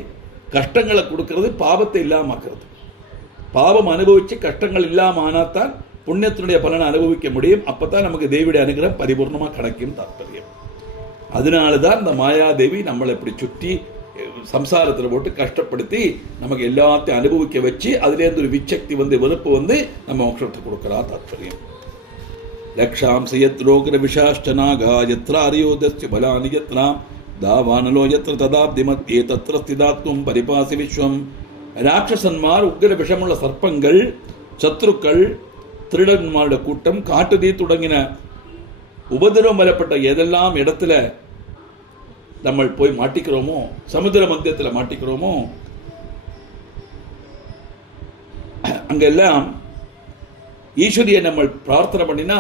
கஷ்டங்களை கொடுக்கறது பாவத்தை இல்லாம ஆக்குறது. பாவம் அனுபவிச்சு கஷ்டங்கள் இல்லாம ஆனாத்தான் புண்ணியத்தினுடைய பலனை அனுபவிக்க முடியும். அப்பதான் நமக்கு தேவியுடைய அனுகிரகம் பரிபூர்ணமா கிடைக்கும். தாற்பயம் அதனாலதான் இந்த மாயாதேவி நம்மளை இப்படி சுற்றி சம்சாரத்தில் போட்டு கஷ்டப்படுத்தி நமக்கு எல்லாத்தையும் அனுபவிக்க வச்சு அதுல இருந்து ஒரு விச்சக்தி வந்து வெறுப்பு வந்து நம்ம மோட்சத்தை கொடுக்கிறா. தாற்பயம் லக்ஷாம் சயத்ரோகிர விஷாஷ்டனாகா யத்ர அரியோதஸ்ய பலானி யத்ராம் தாவானலோ யத்ர ததாப்திமத்யே தத்ர ஸ்திதாத்வம் பரிபாசி விஸ்வம். ராட்சசன்மார், உக்கிர விஷமுள்ள சர்ப்பங்கள், சத்ருக்கள், திருடன்மாரோட கூட்டம், காட்டுதீ தொடங்கின உபதிரவம் வரப்பட்ட எதெல்லாம் இடத்துல நம்ம போய் மாட்டிக்கிறோமோ, சமுதிர மத்தியத்தில் மாட்டிக்கிறோமோ, அங்கெல்லாம் ஈஸ்வரியை நம்ம பிரார்த்தனை பண்ணினா,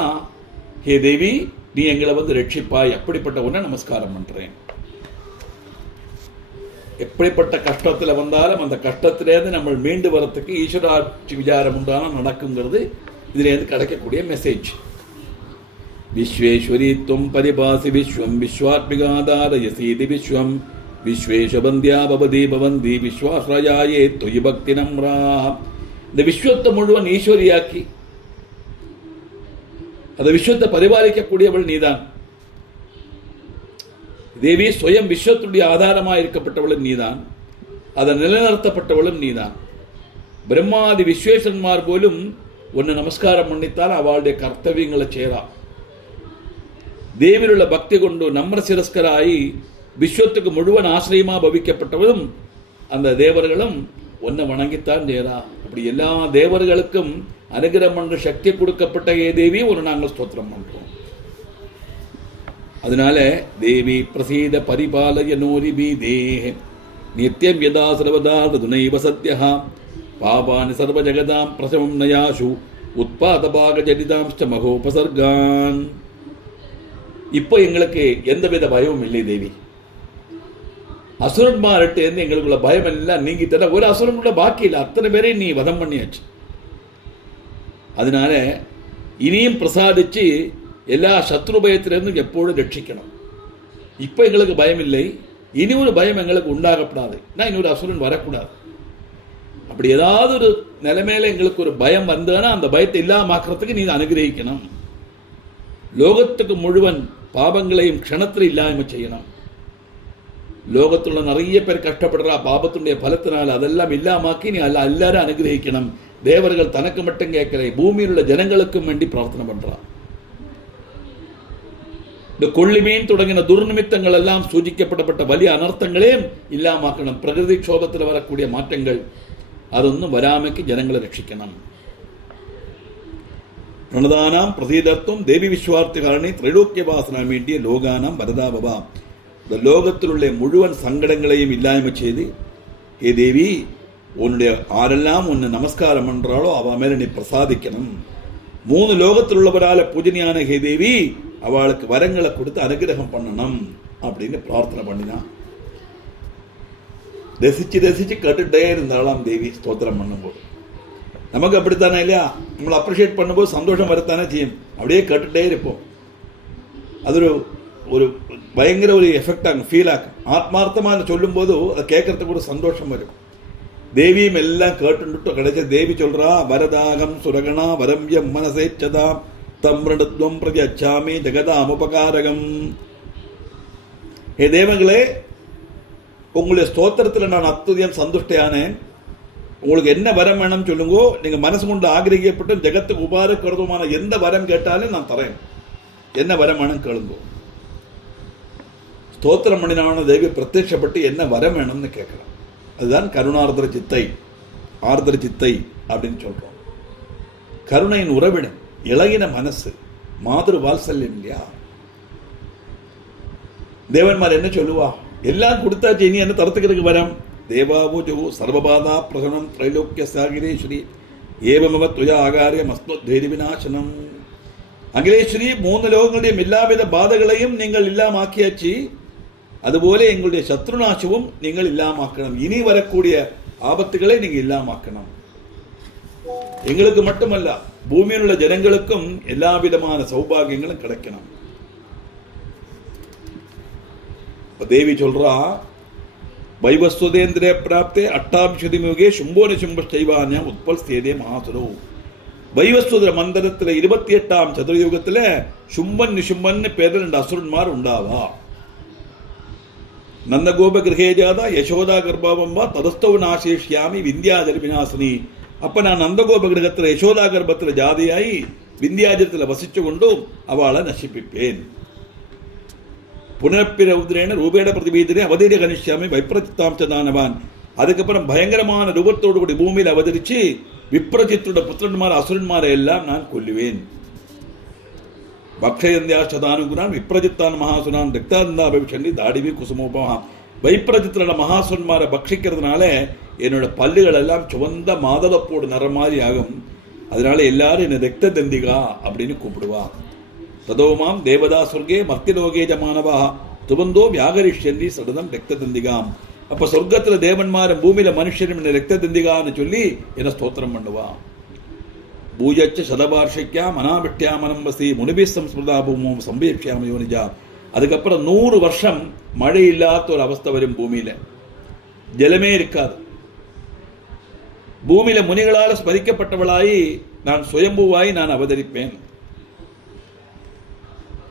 ஹே தேவி நீ எங்களை வந்து ரட்சிப்பாய், அப்படிப்பட்ட ஒன்றை நமஸ்காரம் பண்றேன். எப்படிப்பட்ட கஷ்டத்தில் வந்தாலும் அந்த கஷ்டத்திலேருந்து நம்ம மீண்டு வரத்துக்கு ஈஸ்வராட்சி விசாரம் உண்டான நடக்குங்கிறது இதுலேருந்து கிடைக்கக்கூடிய மெசேஜ். விஸ்வேஸ்வரி துவம் பரிபாசி விஸ்வம் விஸ்வாத்மிகாதாரயசீதி விஸ்வம் விஸ்வேஷபந்தியா பவதி பவந்தி விஸ்வாஸ்ரயாயே தொயி பக்தி நம்ரா. இந்த விஸ்வத்தை முழுவன் ஈஸ்வரியாக்கி அந்த விஸ்வத்தை பரிபாலிக்கக்கூடியவள் நீதான் தேவி. சுயம் விஸ்வத்துடைய ஆதாரமாக இருக்கப்பட்டவளும் நீதான், அதை நிலைநிறுத்தப்பட்டவளும் நீதான். பிரம்மாதி விஸ்வேஸ்வரன்மார் போலும் ஒன்னு நமஸ்காரம் பண்ணித்தால் அவளுடைய கர்த்தவியங்களை சேரா. தேவியிലുള്ള ഭക്തി കൊണ്ട് നമ്രശിരസ്കരായി വിശ്വத்துக்கு മുഴുവൻ ആശ്രയമാ ഭവിക്കപ്പെട്ടവരും அந்த தேவர்களும் ஒன்ன வணங்கித்தான் சேரா. அப்படி எல்லா தேவர்களுக்கும் அனுகிரகம் பண்ற சக்தி கொடுக்கப்பட்ட தேவி ஒரு நாங்கள் ஸ்தோத்திரம் பண்றோம். அதனால தேவி பிரசீத பரிபாலய நோரிபி தேஹ நித்யம் யதா சர்வதா துனைவ சத்யஹ பாபானி சர்வ ஜகதாம் பிரசவம் நயாசு உத்பாதபாக ஜடிதாம்ஸ்ட மகோபசர்கான். இப்போ எங்களுக்கு எந்தவித பயமும் இல்லை தேவி. அசுரன்மார்கிட்ட இருந்து எங்களுக்குள்ள பயம் எல்லாம் நீங்கித்தர ஒரு அசுரன் கூட பாக்கி இல்லை. அத்தனை பேரையும் நீ வதம் பண்ணியாச்சு. அதனால இனியும் பிரசாதிச்சு எல்லா சத்ரு பயத்திலிருந்தும் எப்பொழுதும் ரட்சிக்கணும். இப்போ எங்களுக்கு பயம் இல்லை, இனி ஒரு பயம் எங்களுக்கு உண்டாகப்படாது. நான் இன்னொரு அசுரன் வரக்கூடாது. அப்படி ஏதாவது ஒரு நிலைமையில எங்களுக்கு ஒரு பயம் வந்ததுன்னா அந்த பயத்தை இல்லாமக்கிறதுக்கு நீ அனுகிரகிக்கணும். லோகத்துக்கு முழுவன் பாபங்களையும் க்ஷணத்தில் இல்லாம செய்யணும். லோகத்துல நிறைய பேர் கஷ்டப்படுறா பாபத்துடைய பலத்தினால், அதெல்லாம் இல்லாமாக்கி நீ எல்லாரும் அனுகிரகிக்கணும். தேவர்கள் தனக்கு மட்டும் கேட்கல, பூமியில் உள்ள ஜனங்களுக்கும் வேண்டி பிரார்த்தனை பண்றா. இந்த கொள்ளிமீன் தொடங்கின துர்நிமித்தங்கள் எல்லாம் சூச்சிக்கப்படப்பட்ட வலிய அனர்த்தங்களே இல்லாமாக்கணும். பிரகிருதி க்ஷோபத்தில் வரக்கூடிய மாற்றங்கள் അതൊന്നും വരാമയ്ക്ക് ജനങ്ങളെ രക്ഷിക്കണം. പ്രണദാനാം പ്രസീതത്വം ദേവി വിശ്വാർത്ഥികാരണി ത്രൈലോക്യവാസനാൻ വേണ്ടിയ ലോകാനാം വരദാഭവ. ലോകത്തിലുള്ള മുഴുവൻ സങ്കടങ്ങളെയും ഇല്ലായ്മ ചെയ്ത് ഹേ ദേവി உன்னுடைய ஆரெல்லாம் உன்னை நமஸ்காரம் பண்றாளோ அவ மேல நீ பிரசாதிக்கணும். 3 லோகத்திலுள்ளவரால பூஜனியான ஹே தேவி அவளுக்கு வரங்களை கொடுத்து அனுகிரகம் பண்ணணும் அப்படின்னு பிரார்த்தனை பண்ணினான். ரசிச்சு கேட்டுட்டே இருந்தாலாம் தேவி ஸ்தோத்திரம் பண்ணும்போது. நமக்கு அப்படித்தானே இல்லையா? நம்மளை அப்ரிஷியேட் பண்ணும்போது சந்தோஷம் வரத்தானே செய்யும். அப்படியே கேட்டுட்டே இருப்போம். அது ஒரு பயங்கர ஒரு எஃபெக்ட் ஆகும், ஃபீல் ஆகும். ஆத்மார்த்தமாக சொல்லும் போது அதை கேட்கறதுக்கு ஒரு சந்தோஷம் வரும். தேவியும் எல்லாம் கேட்டுட்டு கிடைச்ச தேவி சொல்றா, வரதாகம் சுரகணா வரம்யம் மனசேச்சதா தம்ரணத்வம் பிரஜாமி ஜெகதாம் உபகாரகம். ஏ தேவங்களே, உங்களுடைய ஸ்தோத்திரத்தில் நான் அத்துதியம் சந்துஷ்டையானேன். உங்களுக்கு என்ன வரம் வேணும் சொல்லுங்கோ. நீங்க மனசு கொண்டு ஆகிரகிக்கப்பட்டு ஜெகத்துக்கு உபாரக்கிறதுமான எந்த வரம் கேட்டாலும் நான் தரேன். என்ன வரம் வேணும் கேளுங்கோ. ஸ்தோத்திரம் பண்ணினான தேவி பிரத்யட்சப்பட்டு என்ன வரம் வேணும்னு கேட்கலாம். அதுதான் கருணார்தர சித்தை, ஆர்தர சித்தை அப்படின்னு சொல்றோம். கருணையின் உறவிடம், இளகின மனசு, மாதிரி வாத்சல்யம் இல்லையா? தேவன்மார் என்ன சொல்லுவா? எல்லாம் கொடுத்தாச்சு, இனி என்ன தரத்துக்கிறதுக்கு வரம்? தேவாபூஜு சர்வபாதா பிரசனம் திரைலோக்கிய சாகிரேஸ்வரி ஏவமவ துயா ஆகாரியம் அஸ்மத்வேதி விநாசனம். அகிலேஸ்வரி, 3 லோகங்களுடைய எல்லாவித பாதங்களையும் நீங்கள் இல்லாமாக்கியாச்சு. அதுபோல எங்களுடைய சத்ருநாசவும் நீங்கள் இல்லாமாக்கணும். இனி வரக்கூடிய ஆபத்துகளை நீங்க இல்லாமாக்கணும். எங்களுக்கு மட்டுமல்ல, பூமியில் உள்ள ஜனங்களுக்கும் எல்லா விதமான சௌபாகியங்களும் கிடைக்கணும். தேவி சொல்றா, வைவஸ்வதேந்திரே பிராப்தே அட்டாபிஷதிமுகே சும்போனி சும்பைவானியம் உத்பல் சேதே மகாசுரோ. வைவஸ்வத மந்திரத்தில் 28ஆம் சதுரயுகத்தில் சும்பன் நிசும்பன் பேர் 2 அசுரன்மார் உண்டாவா. நந்தகோப கிரகே ஜாதா யசோதா கர்ப்பவம்பா ததஸ்தவ நாசேஷ்யாமி விந்தியாஜல விநாசினி. அப்ப நான் நந்தகோப கிரகத்தில் யசோதா கர்ப்பத்தில் ஜாதியாയി விந்தியாஜலத்தில் வசிச்சு கொண்டு அவளை நசிப்பிப்பேன். புனப்பிரவுதிரேன ரூபேட பிரதிபீதிரே அவதீர கணிஷ்யாமி வைப்ரஜித்தாம்சதானவான். அதுக்கப்புறம் பயங்கரமான ரூபத்தோடு கூடி பூமியில் அவதரிச்சு விப்ரஜித்தோட புத்திரன்மார் அசுரன்மாரை எல்லாம் நான் கொல்லுவேன். பக்ஷயந்தியாஷதானுகுணான் விப்ரஜித்தான் மகாசுரான் ரக்தாந்தா பவிஷந்தி தாடிவி குசுமோபமா. வைப்ரஜித்தோட மகாசுரன்மாரை பக்ஷிக்கிறதுனால என்னோட பல்லுகள் எல்லாம் சுவந்த மாதளப்போடு நிற மாதிரி ஆகும். அதனால எல்லாரும் என்ன ரக்த தந்திகா அப்படின்னு கூப்பிடுவா. ததோமாம் தேவதா சொர்க்கே மர்த்திலோகே ஜமானவா துபந்தோ வியாகரிஷ்யந்தி சடதம் ரக்த தந்திகாம். அப்ப சொர்க்கத்துல தேவன்மாரும் பூமியில மனுஷரும் என்ன ரக்த தந்திகான்னு சொல்லி என்ன ஸ்தோத்திரம் பண்ணுவா. பூஜச்ச சதவார்ஷிக்யாம் அனாபிஷ்யாம் அனம்பசி முனிபி சம்ஸ்மிருதா பூமோம் சம்பேட்சியாம யோனிஜா. அதுக்கப்புறம் 100 வருஷம் மழை இல்லாத ஒரு அவஸ்தை வரும். பூமியில ஜலமே இருக்காது. பூமியில முனிகளால் ஸ்மரிக்கப்பட்டவளாய் நான் சுயம்புவாய் நான் அவதரிப்பேன்.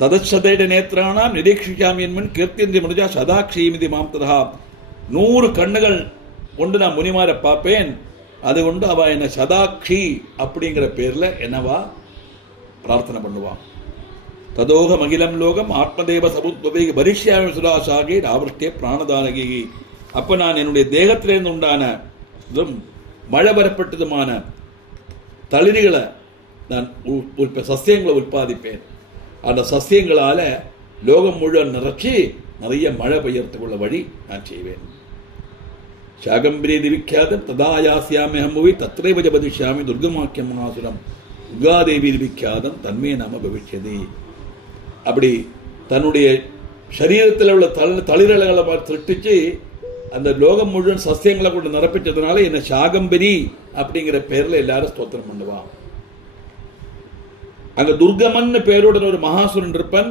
തദശതയുടെ നേത്രാണാം നിരീക്ഷിക്കാമിയന്മൻ കീർത്തിയന്തി മൃജ സദാക്ഷീമിതി മാം തഥാ. 100 കണ്ണുകൾ കൊണ്ട് நான் முனிமாரை பார்ப்பேன். அதுகொண்டு அவ என்ன சதாக்ஷி அப்படிங்கிற பேர்ல என்னவா பிரார்த்தனை பண்ணுவான். ததோகம் அகிலம் லோகம் ஆத்மதேவ சமுத்வேகி பரிஷ்யாமி சுதாசாகி ஆவர்த்திய பிராணதானகி. அப்ப நான் என்னுடைய தேகத்திலிருந்து உண்டான மழை வரப்பட்டதுமான தளிர்களை நான் சஸ்யங்களை உற்பத்திப்பேன். அந்த சஸ்யங்களால லோகம் முழுவதும் நிறைச்சி நிறைய மழை பெய்யறதுக்குள்ள வழி நான் செய்வேன். சாகம்பிரேதி விக்கியாதம் ததாயாசியாமி அம்புவி தத்ரைவ ஜபதிஷ்யாமி துர்கமாக்கியம் மகாசுரம் துர்காதேவி விக்கியாதம் தன்மே நாம பவிஷ்யதி. அப்படி தன்னுடைய சரீரத்தில் உள்ள தளிரலைகளை திருட்டிச்சு அந்த லோகம் முழுவதும் சஸ்யங்களை கொண்டு நிரப்பிச்சதுனால என்ன சாகம்பரி அப்படிங்கிற பேர்ல எல்லாரும் ஸ்தோத்திரம் பண்ணுவான். அங்க துர்கமன் பேரோட ஒரு மகாசுரன் இருப்பன்.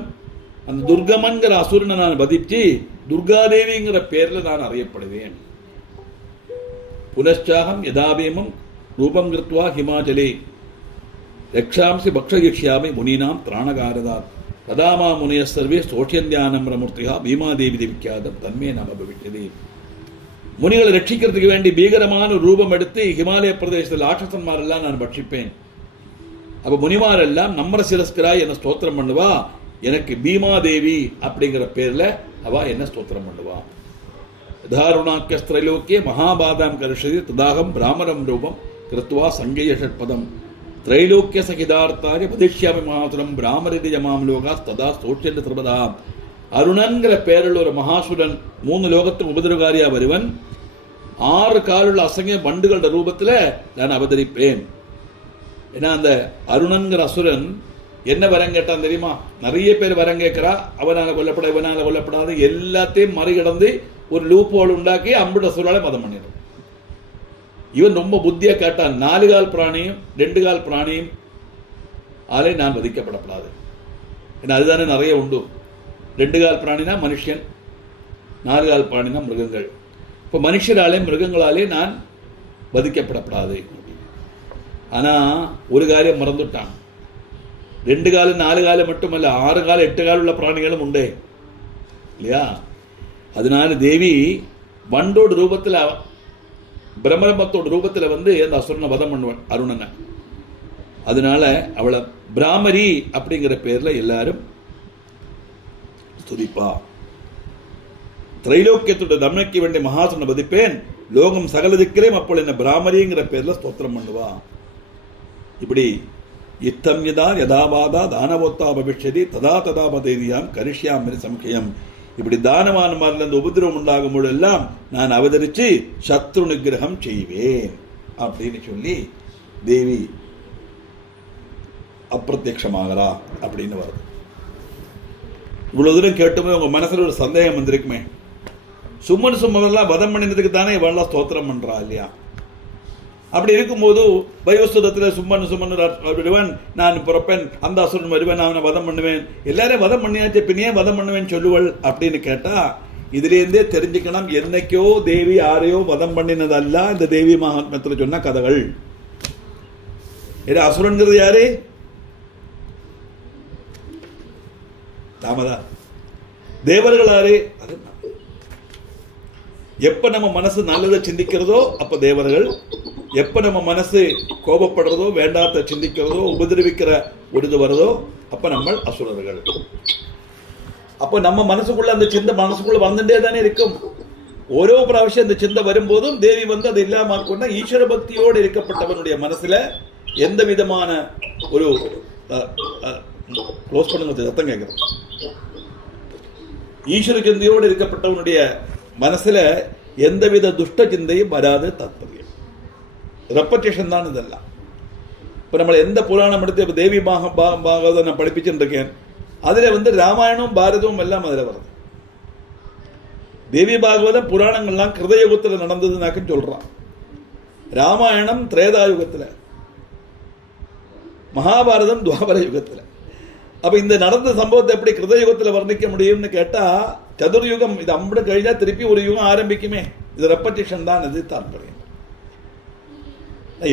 அந்த துர்கமன்கிற அசுரனை நான் வதிச்சு துர்காதேவிங்கிற பேர்ல நான் அறியப்படுவேன். புனச்சாகம் யதாபேமம் ரூபம் கிருத்வா ஹிமாச்சலே ரக்ஷாம்சி பக்ஷயிஷ்யாமி முனீனாம் திராணகாரதார் ததாமா முனிய சர்வே சோஷியந்தியானம் ரமூர்த்திகா பீமாதேவி தேவிக்காதம் தன்மே நாம பவிஷ்யதி. முனிகளை ரட்சிக்கிறதுக்கு வேண்டி பீகரமான ரூபம் எடுத்து ஹிமாலய பிரதேசத்தில் ராட்சசன்மாரெல்லாம் நான் பட்சிப்பேன். அப்ப முனிமாரெல்லாம் நம்மர சிரஸ்கராய் என்ன ஸ்தோத்திரம் பண்ணுவா. எனக்கு பீமாதேவி அப்படிங்கிற பேர்ல அவ என்ன ஸ்தோத்திரம் பண்ணுவா. தாருணாக்கியஸ்திரைலோக்கிய மகாபாதாம் கரிஷதி ததாகம் பிராமரம் ரூபம் கிருத்வா சங்கேய ஷட்பதம் திரைலோக்கிய சகிதார்த்தாரி பதிஷ்யாமி மகாசுரம் பிராமரிதி ஜமாம் லோகா ததா சோட்சென்று திருபதா. அருணன்கிற பேரில் ஒரு மகாசுரன் 3 லோகத்துக்கு உபதிரகாரியா வருவன். 6 காலுள்ள அசங்க வண்டுகளோட ரூபத்துல நான் அவதரிப்பேன். ஏன்னா அந்த அருணன்கிற அசுரன் என்ன வரம் கேட்டான் தெரியுமா? நிறைய பேர் வரம் கேட்கிறா. அவனால கொல்லப்பட இவனால கொல்லப்படாது எல்லாத்தையும் மறிகடந்து ஒரு லூப்போடு உண்டாக்கி அம்புட அசுரால மதம் பண்ணிடும். இவன் ரொம்ப புத்தியா கேட்டான். 4 கால் பிராணியும் 2 கால் பிராணியும் ஆலே நான் வதிக்கப்படப்படாது. ஏன்னா அதுதானே நிறைய உண்டு. 2 கால் பிராணினா மனுஷன், 4 கால் பிராணினா மிருகங்கள். இப்போ மனுஷராலே மிருகங்களாலே நான் வதிக்கப்படப்படாது. ஆனா ஒரு காரியம் மறந்துட்டான். 2 கால 4 கால மட்டுமல்ல 6 கால 8 கால உள்ள பிராணிகளும் உண்டே இல்லையா? அதனால தேவி வண்டோட ரூபத்தில் பிரம்மரமத்தோட ரூபத்தில் வந்து அந்த அசுரனை வதம் பண்ணுவான் அருணனை. அதனால அவளை பிராமரி அப்படிங்கிற பேர்ல எல்லாரும் ஸ்துதிப்பா. திரைலோக்கியத்தோட தமனைக்கு வேண்டிய மகாசுரனை வதிப்பேன். லோகம் சகலதிக்கிறேன் அப்போ என்ன பிராமரிங்கிற பேர்ல ஸ்தோத்திரம் பண்ணுவா. இப்படி இத்தம் யதா யதாபாதா தானவோத்தா பவிஷ்யதி ததா ததா பதேதியாம் கரிஷ்யாமி சம்சயம். இப்படி தானமானமாரில் அந்த உபதிரவம் உண்டாகும் போதெல்லாம் நான் அவதரிச்சு சத்ரு நிகிரகம் செய்வேன் அப்படின்னு சொல்லி தேவி அப்பிரத்யக்ஷமாகறா அப்படின்னு வருது. இவ்வளவு தூரம் கேட்டுமே உங்க மனசுல ஒரு சந்தேகம் வந்திருக்குமே. சும்மன் சும்மனெல்லாம் வதம் பண்ணினதுக்கு தானே இவெல்லாம் ஸ்தோத்திரம் பண்றா இல்லையா? அப்படி இருக்கும்போது பயோஸ்தத்தில் சும்மன் விடுவன், நான் பிறப்பேன், அந்த அசுரன் வருவேன், அவனை வதம் பண்ணுவேன், எல்லாரும் வதம் பண்ணியாச்சு, பின்னே வதம் பண்ணுவேன் சொல்லுவள் அப்படின்னு கேட்டா இதுலேருந்தே தெரிஞ்சுக்கணும். என்னைக்கோ தேவி யாரையோ வதம் பண்ணினதல்ல இந்த தேவி மகாத்மத்தில் சொன்ன கதைகள். அசுரன்கிறது யாரு? தாமதா. தேவர்கள் யாரு? அது எப்ப நம்ம மனசு நல்லதை சிந்திக்கிறதோ அப்ப தேவர்கள், எப்ப நம்ம மனசு கோபப்படுறதோ வேண்டாத சிந்திக்கிறதோ உபதிரவிக்கிற ஒடுது வருதோ அப்ப நம்ம அசுரர்கள். அப்ப நம்ம மனசுக்குள்ள அந்த சிந்தை மனசுக்குள்ள வந்துட்டே தானே இருக்கும். ஓரோ பிராവശ്யம் அந்த சிந்தை வரும்போதும் தேவி வந்து அதை இல்லாம கொண்டா ஈஸ்வர பக்தியோடு இருக்கப்பட்டவனுடைய மனசுல எந்த விதமான ஒரு க்ளோஸ் பண்ணுங்க சத்தம் கேட்கிறோம். ஈஸ்வர சிந்தையோடு இருக்கப்பட்டவனுடைய மனசுல எந்தவித துஷ்ட சிந்தையும் வராது. தாத்பரியம் ரெப்படேஷன் தான் இதெல்லாம். இப்ப நம்மள எந்த புராணம் எடுத்து இப்ப தேவி பாகவத நான் படிப்பிச்சுட்டு இருக்கேன். அதுல வந்து ராமாயணம் பாரதமும் எல்லாம் அதுல வருது. தேவி பாகவதம் புராணங்கள்லாம் கிருதயுகத்துல நடந்ததுனாக்குன்னு சொல்றான். ராமாயணம் திரேதாயுகத்துல, மகாபாரதம் துவாபர யுகத்துல. அப்ப இந்த நடந்த சம்பவத்தை எப்படி கிருதயுகத்துல வர்ணிக்க முடியும்னு கேட்டா சதுர்யுகம் இது அம்பு கழிஞ்சா திருப்பி ஒரு யுகம் ஆரம்பிக்குமே. இது ரெப்படேஷன் தான். இது தாற்பயம்.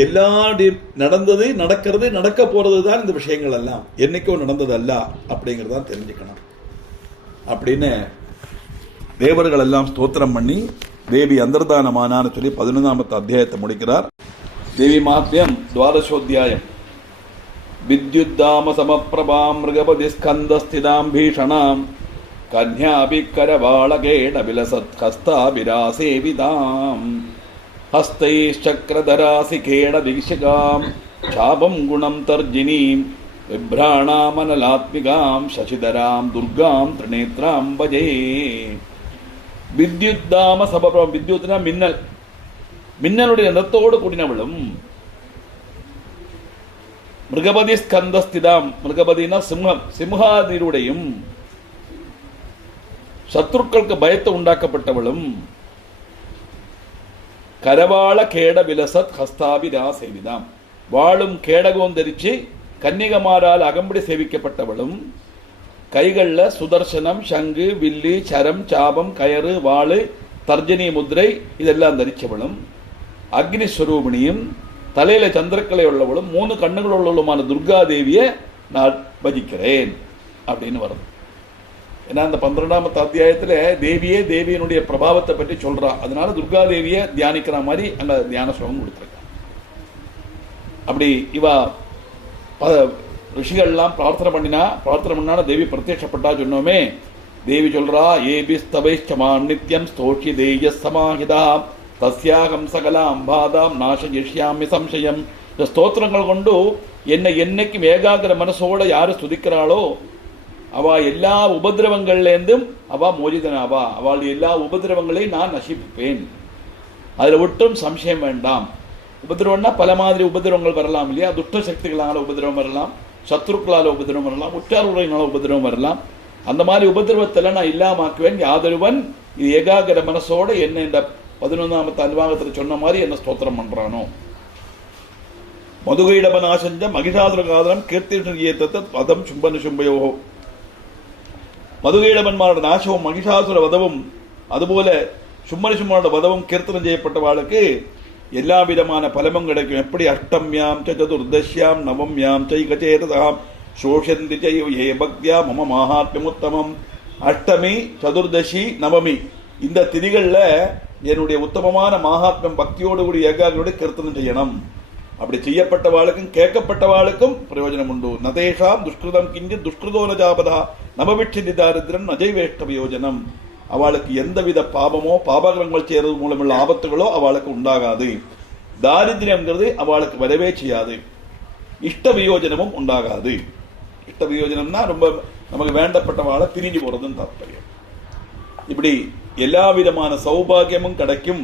எல்லாருடையும் நடந்தது, நடக்கிறது, நடக்க போறது தான் இந்த விஷயங்கள் எல்லாம். என்னைக்கும் நடந்ததல்ல அப்படிங்கிறதான் தெரிஞ்சுக்கணும் அப்படின்னு தேவர்கள் எல்லாம் ஸ்தோத்திரம் பண்ணி தேவி அந்தர்தானமானான்னு சொல்லி 11ஆம் அத்தியாயத்தை முடிக்கிறார். தேவி மாத்யம் துவாதசோத்தியாயம். வித்யுத்தாம சமப்பிரபாம் மிருகபதி ஸ்கந்தஸ்திதாம் பீஷணாம் கன்யாபி கரவாளகேட விலசத் ஹஸ்தாபிராசேவிதாம் ஹஸ்தைச்சக்ரதராசிகேட வீக்ஷகாம் சாபம் குணம் தர்ஜினீம் விப்ராணாமனலாத்மிகாம் சசிதராம் துர்காம் திரிநேத்ராம் பஜே. வித்யுத்தாம சமப்பிரபம், வித்யுத்னா மின்னல், மின்னலுடைய நிறத்தோடு கூடினவளும், மிருகபதி ஸ்கந்தஸ்திதாம், மிருகபதினா சிம்ஹம், சிம்ஹாதிருடையும் சத்ருக்களுக்கு பயத்தை உண்டாக்கப்பட்டவளும், கரவாள கேட விலசத் ஹஸ்தாபிரா சேவிதாம், வாளும் கேடகோம் தரிச்சு கன்னிகமாரால் அகம்படி சேவிக்கப்பட்டவளும், கைகள்ல சுதர்சனம், சங்கு, வில்லி, சரம், சாபம், கயறு, வாளு, தர்ஜனி முத்திரை இதெல்லாம் தரிச்சவளும், அக்னி ஸ்வரூபிணியும், தலையில சந்திரக்கலை உள்ளவளும், 3 கண்ணுகள் உள்ளவளுமான துர்கா தேவியை நான் பஜிக்கிறேன் அப்படின்னு வருது. ஏன்னா அந்த 12ஆம் அத்தியாயத்துல தேவியே தேவியினுடைய பிரபாவத்தை பற்றி சொல்றா. அதனால துர்கா தேவியை தியானிக்கிற மாதிரி அங்க தியான ஸ்லோகம் கொடுத்திருக்காங்க. அப்படி இவா ரிஷிகள்லாம் பிரார்த்தனை பண்ணா தேவி பிரத்யட்சப்பட்டா சொன்னோமே. தேவி சொல்றா, ஏபிஸ்தவைஷ்சமான் நித்யம் ஸ்தோஷி தேய சமாஹிதா தஸ்யாகம் சகலாம் பாதாம் நாசயிஷ்யாமி சம்சயம். இந்த ஸ்தோத்திரங்கள் கொண்டு என்னைக்கும் ஏகாகிர மனசோட யாரு ஸ்துதிக்கிறாளோ அவ எல்லா உபதிரவங்கள்லேருந்தும் அவ மோஜிதனாவா. அவள் எல்லா உபதிரவங்களையும் நான் நசிப்பேன், அதுல ஒட்டும் சம்சயம் வேண்டாம். உபதிரவம்னா பல மாதிரி உபதிரவங்கள் வரலாம் இல்லையா? துஷ்ட சக்திகளால உபதிரவம் வரலாம், சத்ருக்களால உபதிரவம் வரலாம், உற்றார் உறவினால உபதிரவம் வரலாம். அந்த மாதிரி உபதிரவத்தில் நான் இல்லாமாக்குவேன். யாதொருவன் இது ஏகாகிர மனசோட என்ன இந்த 11ஆம் அன்வாகத்தில் சொன்ன மாதிரி என்ன ஸ்தோத்திரம் பண்றானோ. மதுகைடபநாசஞ்ச மகிஷாசுரகாதனம் கீர்த்தி பதம் சும்பனு சும்பயோகோ. மதுகைடபன்மாரோட நாசமும் மகிஷாசுர வதவும் அதுபோல சும்மனு சும்மனோட வதவும் கீர்த்தனம் செய்யப்பட்டவாளுக்கு எல்லா விதமான பலமும் கிடைக்கும். எப்படி அஷ்டம்யாம் சதுர்தஷ்யாம் நவம்யாம் சைகச்சேததாம் சோஷந்தி ஏ பக்தியா மம மகாத்மியமுத்தமம். அஷ்டமி, சதுர்தசி, நவமி இந்த திதிகள்ல என்னுடைய உத்தமமான மகாத்மியம் பக்தியோடு கூடி ஏகாகிரோடு கீர்த்தனம் செய்யணும். அப்படி செய்யப்பட்டவாளுக்கும் கேட்கப்பட்டவாளுக்கும் பிரயோஜனம் உண்டு. நதேஷாம் துஷ்கிருதம் கிஞ்சி துஷ்கிருதோ நஜாபதா நவவிட்சி தாரித்திரன் அஜய்வேஷ்ட பிரயோஜனம். அவளுக்கு எந்தவித பாபமோ பாபகரங்கள் செய்யறது மூலமுள்ள ஆபத்துகளோ அவளுக்கு உண்டாகாது. தாரித்ரியம்ங்கிறது அவளுக்கு வரவே செய்யாது. இஷ்ட வியோஜனமும் உண்டாகாது. இஷ்ட வியோஜனம்னா ரொம்ப நமக்கு வேண்டப்பட்டவாளை பிரிஞ்சு போறதுன்னு தாற்பயம். இப்படி எல்லா விதமான சௌபாகியமும் கிடைக்கும்.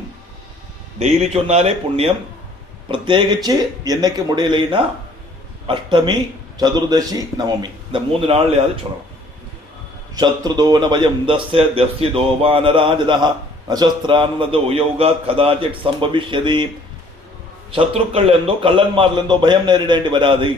டெய்லி சொன்னாலே புண்ணியம். பிரத்யேகிச்சு என்னைக்கு முடியலைன்னா அஷ்டமி, சதுர்தசி, நவமி இந்த 3 நாள்லயாவது சொல்லலாம். சத்ருதோ நபயம் தஸ்ய தஸ்யதோ வானராஜதஹ நசஸ்திரானதோ யோகாத் கதாச்சித் சம்பவிஷ்யதி. சத்ருக்கள்ல இருந்தோ கள்ளன்மார்ல இருந்தோ பயம் நேரிடேண்டி வராது.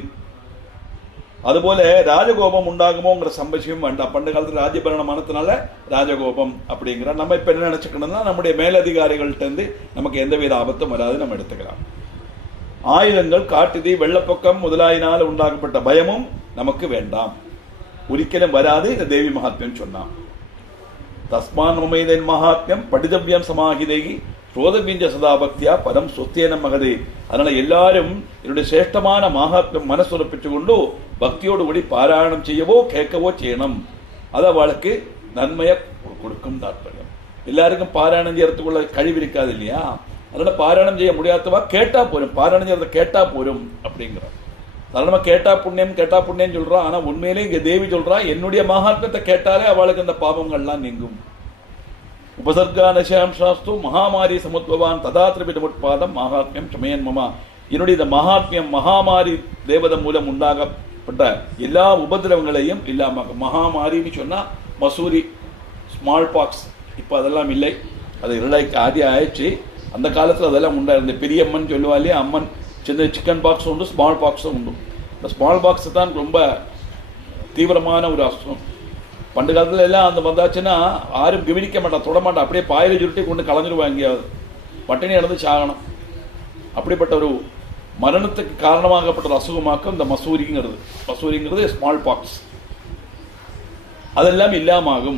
அதுபோல ராஜகோபம் உண்டாகுமோங்கிற சம்பவியம் வேண்டாம். பண்டு காலத்தில் ராஜ்யபரண மனத்தினால ராஜகோபம் அப்படிங்கிற நம்ம இப்ப என்ன நினைச்சுக்கணும்னா நம்முடைய மேலதிகாரிகள்ட்ட இருந்து நமக்கு எந்தவித ஆபத்தும் வராது நம்ம எடுத்துக்கலாம். ஆயுதங்கள், காட்டுதீ, வெள்ளப்பக்கம் முதலாயினால் உண்டாக்கப்பட்ட பயமும் நமக்கு வேண்டாம், ஒரிக்கலும் வராது. இந்த தேவி மகாத்மியம் சொன்னான். தஸ்மான் மமைதன் மகாத்மியம் படிதவ்யம் சமாஹிதேகி ஸ்ரோதவிஞ்ச சதாபக்தியா பரம் சொத்தேன மகதே. அதனால எல்லாரும் என்னுடைய சிரேஷ்டமான மகாத்மியம் மனசுரப்பிச்சு கொண்டு பக்தியோடு கூடி பாராயணம் செய்யவோ கேட்கவோ செய்யணும். அது அவளுக்கு நன்மையை கொடுக்கும் தாற்பயம். எல்லாருக்கும் பாராயணம் செய்யறதுக்குள்ள கழிவு இருக்காது இல்லையா? அதனால பாராயணம் செய்ய முடியாதவா கேட்டா போரும், பாராயணம் செய்யறத கேட்டா போரும் அப்படிங்கிற. அதனால கேட்டா புண்ணியம் சொல்றோம். ஆனா உண்மையிலே இங்க தேவி சொல்றா, என்னுடைய மகாத்மியத்தை கேட்டாலே அவளுக்கு அந்த பாவங்கள்லாம் நீங்கும். உபசர்கா நசாம் சாஸ்து மகாமாரி சமுத்பவான் ததா திரிபிடமுட்பாதம் மகாத்மியம் சமயன் மமா. என்னுடைய இந்த மகாத்மியம் மகாமாரி தேவதை மூலம் உண்டாகப்பட்ட எல்லா உபதிரவங்களையும் இல்லாம. மகாமாரின்னு சொன்னா மசூரி, ஸ்மால் பாக்ஸ். இப்போ அதெல்லாம் இல்லை, அது ஆதி ஆயிடுச்சு. அந்த காலத்தில் அதெல்லாம் உண்டா இருந்த பெரியம்மன் சொல்லுவாலே அம்மன். சின்ன சிக்கன் பாக்ஸ் உண்டு, ஸ்மால் பாக்ஸும் உண்டு. இந்த ஸ்மால் பாக்ஸ் தான் ரொம்ப தீவிரமான ஒரு அஸ்தம். பண்டு காலத்துல எல்லாம் அந்த வந்தாச்சுன்னா யாரும் கவனிக்க மாட்டான், தொடமாட்டான், அப்படியே பாயில சுருட்டி கொண்டு கலைஞ்சிருவாங்க. எங்கேயாவது பட்டினி நடந்து சாகணும். அப்படிப்பட்ட ஒரு மரணத்துக்கு காரணமாகப்பட்ட ஒரு அசுகமாக்கம் இந்த மசூரிங்கிறது ஸ்மால் பாக்ஸ். അതെല്ലാം ഇല്ലാമാകും.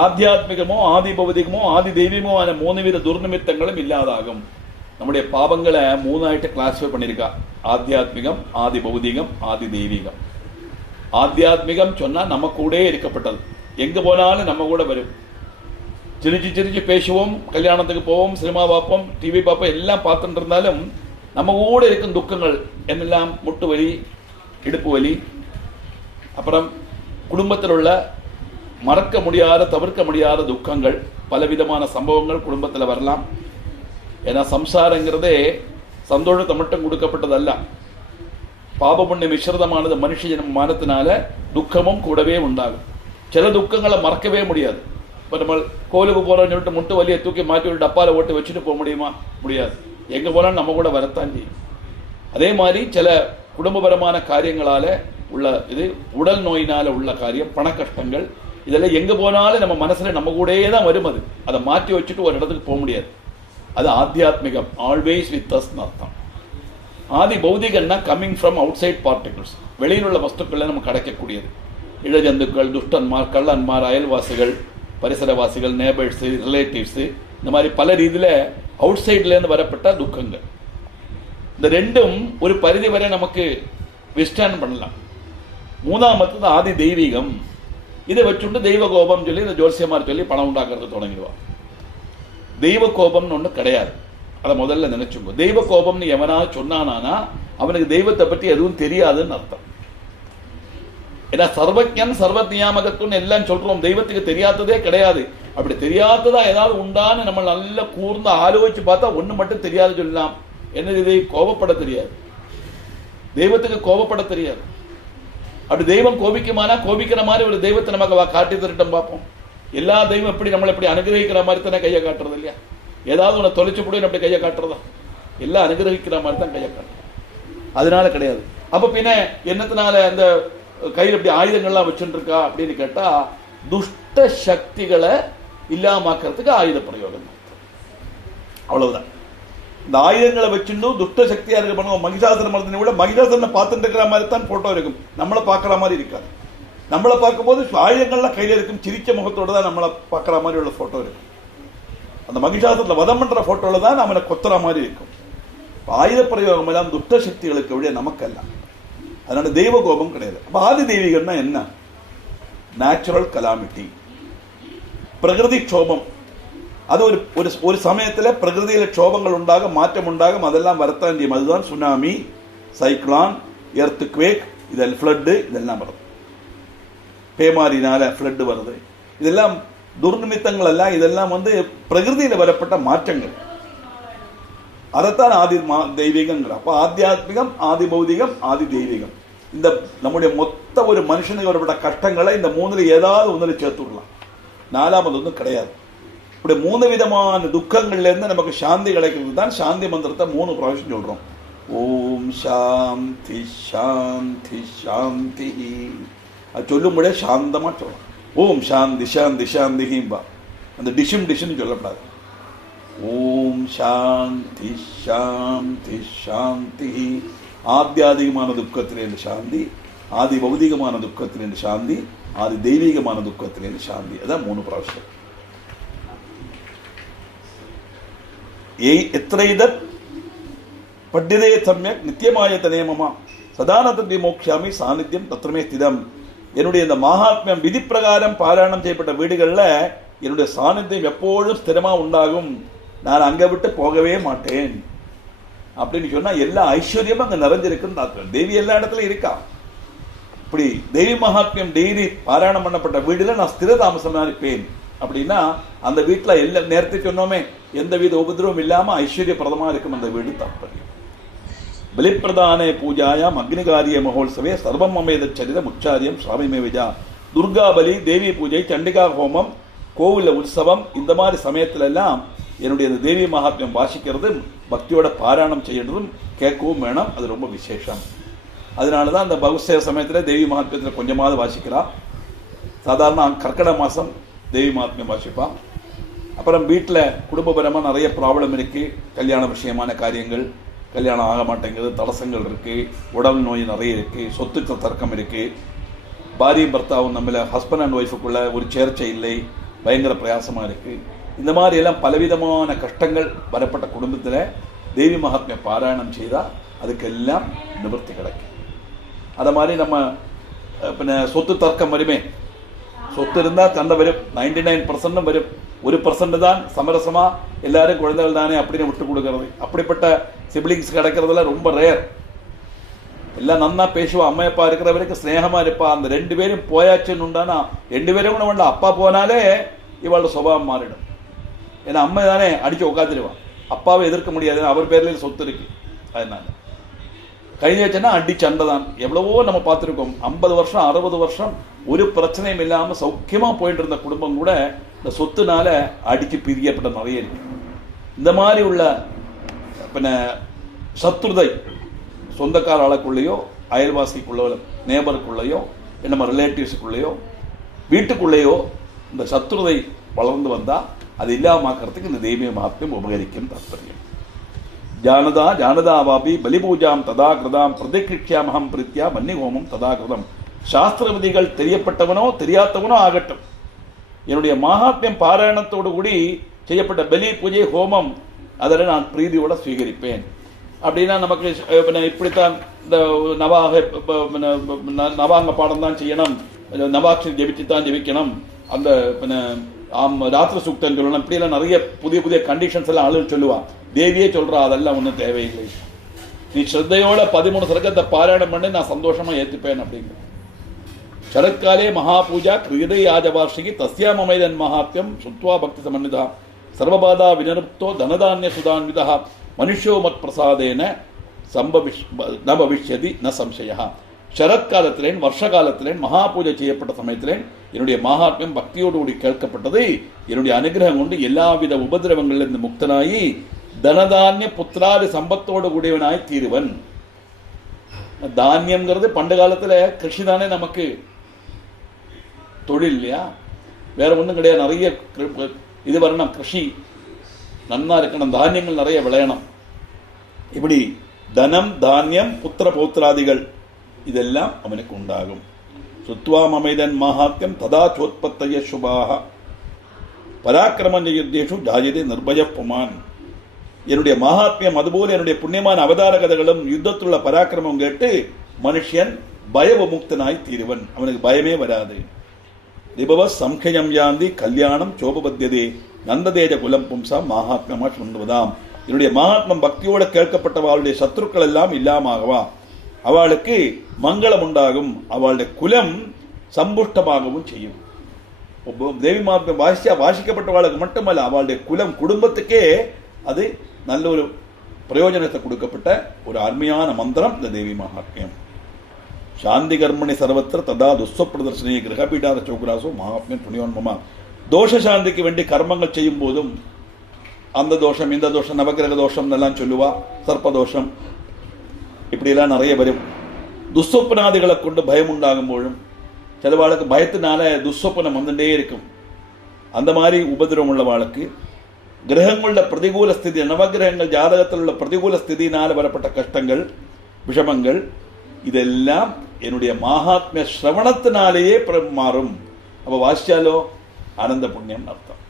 ആധ്യാത്മികമോ ആദി ഭൗതികമോ ആദി ദൈവികമോ ആയ 3 വിധ ദുർനിമിത്തങ്ങളും ഇല്ലാതാകും. നമ്മുടെ പാപങ്ങളെ 3ആയിട്ട് ക്ലാസിഫൈ பண்ணிருக்கா. ആധ്യാത്മികം, ആദി ഭൗതികം, ആദി ദൈവികം. ஆத்தியாத்மிகம் சொன்னா நம்ம கூடயே இருக்கப்பட்டது. எங்க போனாலும் நம்ம கூட வரும். சிரிச்சு பேசுவோம், கல்யாணத்துக்கு போவோம், சினிமா பார்ப்போம், டிவி பார்ப்போம், எல்லாம் பார்த்துட்டு இருந்தாலும் நம்ம கூட இருக்கும் துக்கங்கள் என்னெல்லாம் முட்டு வலி, இடுப்பு வலி, அப்புறம் குடும்பத்தில் உள்ள மறக்க முடியாத தவிர்க்க முடியாத துக்கங்கள், பலவிதமான சம்பவங்கள் குடும்பத்தில் வரலாம். ஏன்னா சம்சாரங்கிறதே சந்தோஷத்தை மட்டும் கொடுக்கப்பட்டதல்ல. பாபபுண்ணிய மிஸ்ரிதமானது மனுஷ ஜனமானத்தினால துக்கமும் கூடவே உண்டாகும். சில துக்கங்களை மறக்கவே முடியாது. இப்போ நம்ம கோவிலுக்கு போகிறோம்னு சொல்லிட்டு முட்டு வலியை தூக்கி மாற்றி ஒரு டப்பாவில் ஓட்டி வச்சுட்டு போக முடியுமா? முடியாது. எங்கே போனாலும் நம்ம கூட வரத்தான் செய்யும். அதே மாதிரி சில குடும்பபரமான காரியங்களால் உள்ள இது, உடல் நோயினால் உள்ள காரியம், பண கஷ்டங்கள், இதெல்லாம் எங்கே போனாலும் நம்ம மனசில் நம்ம கூடயே தான் வரும். அதை மாற்றி வச்சுட்டு ஒரு இடத்துக்கு போக முடியாது. அது ஆத்தியாத்மிகம், ஆல்வேஸ் வித் அஸ்னு அர்த்தம். ஆதி பௌதிகன்னா coming from outside particles, வெளியில் உள்ள வஸ்துக்களை நமக்கு கிடைக்கக்கூடியது. இழஜந்துக்கள், துஷ்டன்மார், கள்ளன்மார், அயல்வாசிகள், பரிசரவாசிகள், நேபர்ஸு, ரிலேட்டிவ்ஸு, இந்த மாதிரி பல ரீதியில் அவுட் சைட்லேருந்து வரப்பட்ட துக்கங்கள். இந்த ரெண்டும் ஒரு பரிதி வரை நமக்கு விஸ்டாண்ட் பண்ணலாம். மூணாமத்தது ஆதி தெய்வீகம். இதை வச்சுட்டு தெய்வ கோபம் சொல்லி இந்த ஜோசியமார் சொல்லி பணம் உண்டாக்குறது தொடங்கிடுவான். தெய்வ கோபம்னு ஒன்று கிடையாது. அதை முதல்ல நினைச்சுங்க. தெய்வ கோபம்னு எவனா சொன்னானா அவனுக்கு தெய்வத்தை பற்றி எதுவும் தெரியாதுன்னு அர்த்தம். ஏன்னா சர்வஜன் சர்வநியாமகத்துன்னு எல்லாம் சொல்றோம். தெய்வத்துக்கு தெரியாததே கிடையாது. அப்படி தெரியாததா ஏதாவது உண்டான்னு நம்ம நல்லா கூர்ந்து ஆலோசிச்சு பார்த்தா ஒன்று மட்டும் தெரியாது சொல்லலாம். என்னது? இதை கோபப்பட தெரியாது. தெய்வத்துக்கு கோபப்பட தெரியாது. அப்படி தெய்வம் கோபிக்குமானா கோபிக்கிற மாதிரி ஒரு தெய்வத்தை நமக்கு காட்டி தரட்டும் பார்ப்போம். எல்லா தெய்வம் எப்படி நம்மளை எப்படி அனுகிரகிக்கிற மாதிரி தானே கையை காட்டுறது இல்லையா? ஏதாவது உன்னை தொலைச்சு போடு அப்படி கையை காட்டுறதா? எல்லாம் அனுகிரகிக்கிற மாதிரி தான் கையை காட்டுறது. அதனால கிடையாது. அப்ப பின்ன என்னத்தினால அந்த கையில் இப்படி ஆயுதங்கள்லாம் வச்சுட்டு இருக்கா அப்படின்னு கேட்டா, துஷ்ட சக்திகளை இல்லாமக்கிறதுக்கு ஆயுத பிரயோகம். அவ்வளவுதான். இந்த ஆயுதங்களை வச்சுட்டு துஷ்ட சக்தியா இருக்க பண்ணுவோம். மகிஷாசுர மர்த்தினை விட மகிஷாசுரனை பார்த்துட்டு இருக்கிற மாதிரி தான் போட்டோ இருக்கும். நம்மளை பார்க்குற மாதிரி இருக்காது. நம்மளை பார்க்கும்போது ஆயுதங்கள்லாம் கையில் இருக்கும். சிரிச்ச முகத்தோட தான் நம்மளை பார்க்குற மாதிரி உள்ள போட்டோ இருக்கும். அந்த மகிஷாசுரத்தில் வதம் பண்ற போட்டோல தான் நம்மளை கொத்துற மாதிரி இருக்கும். ஆயுத பிரயோகம் எல்லாம் துஷ்ட சக்திகளுக்கு விட நமக்கல்ல. அதனால தெய்வ கோபம் கிடையாது. அப்ப ஆதி தெய்வீகம்னா என்ன? நேச்சுரல் கலாமிட்டி, பிரகிருதி க்ஷோபம். அது ஒரு சமயத்தில் பிரகிருதியில க்ஷோபங்கள் உண்டாகும், மாற்றம் உண்டாகும். அதெல்லாம் வரத்தான் செய்யும். அதுதான் சுனாமி, சைக்ளான், எர்த் குவேக், இதெல்லாம் ஃப்ளட்டு, இதெல்லாம் வருது. பேமாரினால ஃப்ளட்டு வருது. இதெல்லாம் துர்நிமித்தங்கள் அல்ல. இதெல்லாம் பிரகிருதியில வரப்பட்ட மாற்றங்கள். அதைத்தான் ஆதி தெய்வீகங்கிற. அப்ப ஆத்தியாத்மிகம், ஆதி பௌதிகம், ஆதி தெய்வீகம். இந்த நம்முடைய மொத்த ஒரு மனுஷனுக்கு வரப்பட்ட கஷ்டங்களை இந்த மூணுல ஏதாவது ஒன்றில் சேர்த்து விடலாம். நாலாவது ஒன்றும் கிடையாது. இப்படி 3 விதமான துக்கங்கள்ல இருந்து நமக்கு சாந்தி கிடைக்கிறது தான் சாந்தி மந்திரத்தை 3 பிராവശ്யம் சொல்றோம். ஓம் சாந்தி சாந்தி சாந்தி. அது சொல்லும்போதே சாந்தமா சொல்லலாம். ஓம் சாந்தி சாந்தி சாந்திஹிம்பா. அந்த டிஷ்னு சொல்லக்கூடாது. ஓம் சாந்தி சாந்தி சாந்தி. ஆத்தியாதிகமான துக்கத்திலேருந்து சாந்தி, ஆதி பௌதிகமான துக்கத்திலேருந்து சாந்தி, ஆதி தெய்வீகமான துக்கத்திலேருந்து சாந்தி. அதான் 3 பிராവശ്யம். எத்திரைத பட்டிதே சமயக் நித்தியமாயத்த நேமமா சதானத விமோக்ஷாமி சாநித்தியம் தத்ரமே ஸ்திதம். என்னுடைய இந்த மகாத்மியம் விதி பிரகாரம் பாராயணம் செய்யப்பட்ட வீடுகளில் என்னுடைய சாநித்தியம் எப்பொழுதும் ஸ்திரமா உண்டாகும். நான் அங்க விட்டு போகவே மாட்டேன் அப்படின்னு சொன்னா எல்லா ஐஸ்வர்யமும் அங்க நிறைஞ்சிருக்குன்னு தாக்கம். தேவி எல்லா இடத்துலயும் இருக்கா. இப்படி தேவி மகாத்மியம் டெய்லி பாராயணம் பண்ணப்பட்ட வீடுல நான் ஸ்திர தாமசமா இருப்பேன் அப்படின்னா அந்த வீட்டுல எல்லா நேரத்தையும் சொன்னோமே எந்த வித உபதிரவம் இல்லாம ஐஸ்வர்யப்பிரதமா இருக்கும் அந்த வீடு. தாற்பயம் பலிப்பிரதானே பூஜாயாம் அக்னிகாரிய மகோத்சவே சர்வம் அமேத சரிதம் உச்சாரியம் சுவாமிமே விஜா. துர்கா பலி, தேவி பூஜை, சண்டிகா ஹோமம், கோவில உற்சவம், இந்த மாதிரி சமயத்துல எல்லாம் என்னுடைய இந்த தேவி மகாத்மியம் வாசிக்கிறது, பக்தியோட பாராயணம் செய்யறதும் கேட்கவும் வேணும். அது ரொம்ப விசேஷம். அதனாலதான் அந்த பகுசேவ சமயத்துல தேவி மகாத்மியத்தில் கொஞ்சமாவது வாசிக்கிறான். சாதாரண கர்க்கட மாசம் தேவி மகாத்மியம் வாசிப்பான். அப்புறம் வீட்டில் குடும்பபரமாக நிறைய ப்ராப்ளம் இருக்கு, கல்யாண விஷயமான காரியங்கள், கல்யாணம் ஆக மாட்டேங்குது, தடசங்கள் இருக்குது, உடல் நோய் நிறைய இருக்குது, சொத்துக்கு தர்க்கம் இருக்குது, பாரியும் பர்த்தாவும் நம்மள ஹஸ்பண்ட் அண்ட் ஒய்ஃபுக்குள்ள ஒரு சேர்ச்சை இல்லை, பயங்கர பிரயாசமாக இருக்குது. இந்த மாதிரி எல்லாம் பலவிதமான கஷ்டங்கள் வரப்பட்ட குடும்பத்தில் தேவி மகாத்மிய பாராயணம் செய்தால் அதுக்கெல்லாம் நிவர்த்தி கிடைக்கும். அதை மாதிரி நம்ம പിന്നെ சொத்து தர்க்கம் வருமே, சொத்து இருந்தால் சண்டை வரும், 99% வரும், 1% தான் சமரசமாக எல்லாரும் குழந்தைகள் தானே அப்படின்னு விட்டு கொடுக்கறது. அப்படிப்பட்ட சிப்ளிங்ஸ் கிடைக்கிறதுல ரொம்ப ரேர். எல்லாம் நன்னா பேசுவா, அம்மையப்பா இருக்கிற வரைக்கும் ஸ்னேகமாக இருப்பா. அந்த 2 பேரும் போயாச்சுன்னு உண்டானா 2 பேரும் கூட வேண்டாம், அப்பா போனாலே இவளோட சுபாவம் மாறிடும். ஏன்னா அம்மை தானே அடித்து உட்காந்துருவான், அப்பாவை எதிர்க்க முடியாது, அவர் பேர்லேயும் சொத்து இருக்கு. அதனால കഴിഞ്ഞ வச்சுன்னா அடி சண்டை தான். எவ்வளவோ நம்ம பார்த்துருக்கோம். 50 வருஷம் 60 வருஷம் ஒரு பிரச்சனையும் இல்லாமல் சௌக்கியமாக போயிட்டு இருந்த குடும்பம் கூட இந்த சொத்துனால அடித்து பிரியப்பட்ட நிறைய இருக்கு. இந்த மாதிரி உள்ள പിന്നെ சத்ருதை சொந்தக்கார ஆளுக்குள்ளேயோ அயல்வாசிக்குள்ளோ நேபருக்குள்ளேயோ நம்ம ரிலேட்டிவ்ஸுக்குள்ளேயோ வீட்டுக்குள்ளேயோ இந்த சத்ருதை வளர்ந்து வந்தால் அது இல்லாமக்கிறதுக்கு இந்த தெய்வீக மகாத்மியம் உபகரிக்கும் தாற்பயம். ஜானதாவாபி பலிபூஜாம் ததா கிருதாம் பிரதிகிருஷ்யாமகம் பிரித்யா வன்னிகோமம் ததா கிருதம். சாஸ்திர விதிகள் தெரியப்பட்டவனோ தெரியாதவனோ ஆகட்டும், என்னுடைய மகாத்மியம் பாராயணத்தோடு கூடி செய்யப்பட்ட பலி பூஜை ஹோமம் அதில் நான் பிரீதியோட ஸ்வீகரிப்பேன். அப்படின்னா நமக்கு இப்படித்தான் இந்த நவாங்க பாடம் தான் செய்யணும், நவாட்சி ஜெபிச்சு தான் ஜெபிக்கணும், அந்த ராத்திரி சூக்தம் சொல்லணும், இப்படியெல்லாம் நிறைய புதிய புதிய கண்டிஷன்ஸ் எல்லாம் ஆளு சொல்லுவான். தேவியே சொல்றா அதெல்லாம் ஒன்றும் தேவையில்லை, நீ ஸ்ரத்தையோட 13 சர்க்கத்தை பாராயணம் பண்ணி நான் சந்தோஷமா ஏற்றுப்பேன் அப்படிங்கிற. சரத்காலே மகாபூஜா கிருதை யாஜவார்ஷிகி தஸ்யாமமைதன் மகாத்யம் சுத்வா பக்தி சமன்விதா சர்வபாதா வினருப்தோ தனதானிய சுதான்விதா மனுஷோ மத் பிரசாதேன ந பவிஷ்யதி ந சம்சயா. சரத்காலத்திலேன் வருஷ காலத்திலேன் மகாபூஜை செய்யப்பட்ட சமயத்திலேன் என்னுடைய மகாத்மியம் பக்தியோடு கூடி கேட்கப்பட்டது. என்னுடைய அனுகிரகம் கொண்டு எல்லாவித உபதிரவங்களிலிருந்து முக்தனாயி தனதானிய புத்திராதி சம்பத்தோடு கூடியவனாய் தீருவன். தானியம்ங்கிறது பண்டு காலத்துல கிருஷி தானே நமக்கு தொழில் இல்லையா, வேற ஒன்றும் கிடையாது. நிறைய இது வரணும், கிருஷி நன்னா இருக்கணும், தானியங்கள் நிறைய விளையணும். இப்படி தனம் தானியம் புத்திர பௌத்திராதிகள் இதெல்லாம் அவனுக்கு உண்டாகும். சுத்வாமமைதன் மகாத்யம் ததா சோத்பத்தய சுபாக பராக்கிரமஞ்ச யுத்தேஷு ஜாயதே நிர்பய புமான். என்னுடைய மகாத்மியம் அதுபோல என்னுடைய புண்ணியமான அவதார கதைகளும் யுத்தத்துள்ள பராக்கிரமம் கேட்டு மனுஷன் பயவிமுக்தனாய் தீருவன், அவனுக்கு பயமே வராது. ரிபவ சம்ஹயம் யாந்தி கல்யாணம் சோபபத்தியதே நந்ததேஜ குலம் பும்சா மகாத்மமா சொல்லுவதாம். என்னுடைய மகாத்மம் பக்தியோட கேட்கப்பட்டவளுடைய சத்ருக்கள் எல்லாம் இல்லாமவா, அவளுக்கு மங்களம் உண்டாகும், அவளுடைய குலம் சம்புஷ்டமாகவும் செய்யும். தேவி மகாத்மியம் வாசிக்கப்பட்டவளுக்கு மட்டுமல்ல, அவளுடைய குலம் குடும்பத்துக்கே அது நல்ல ஒரு பிரயோஜனத்தை கொடுக்கப்பட்ட ஒரு அருமையான மந்திரம் இந்த தேவி மகாத்மியம். சாந்தி கர்மணி சர்வத்திர ததா துஸ்வப்பிரதர்சனி கிரகபீடாத சோகுராசோ மகாத்மியம் துணியோன்மமா. தோஷ சாந்திக்கு வேண்டி கர்மங்கள் செய்யும் போதும் அந்த தோஷம் இந்த தோஷம் நவகிரக தோஷம் எல்லாம் சொல்லுவா, சர்ப்பதோஷம் இப்படியெல்லாம் நிறைய வரும். துஸ்வப்னாதிகளை கொண்டு பயம் உண்டாகும் போதும் சில வாளுக்கு பயத்தினால துஸ்வப்னம் வந்துட்டே இருக்கும். அந்த மாதிரி உபதிரம் உள்ள வாளுக்கு கிரகங்களோட பிரதிகூல ஸ்திதி, நவகிரகங்கள் ஜாதகத்தில் உள்ள பிரதிகூல ஸ்திதியினால் வரப்பட்ட கஷ்டங்கள் விஷமங்கள் இதெல்லாம் என்னுடைய மகாத்மிய சிரவணத்தினாலேயே மாறும். அப்போ வாசிச்சாலோ ஆனந்த புண்ணியம் அர்த்தம்.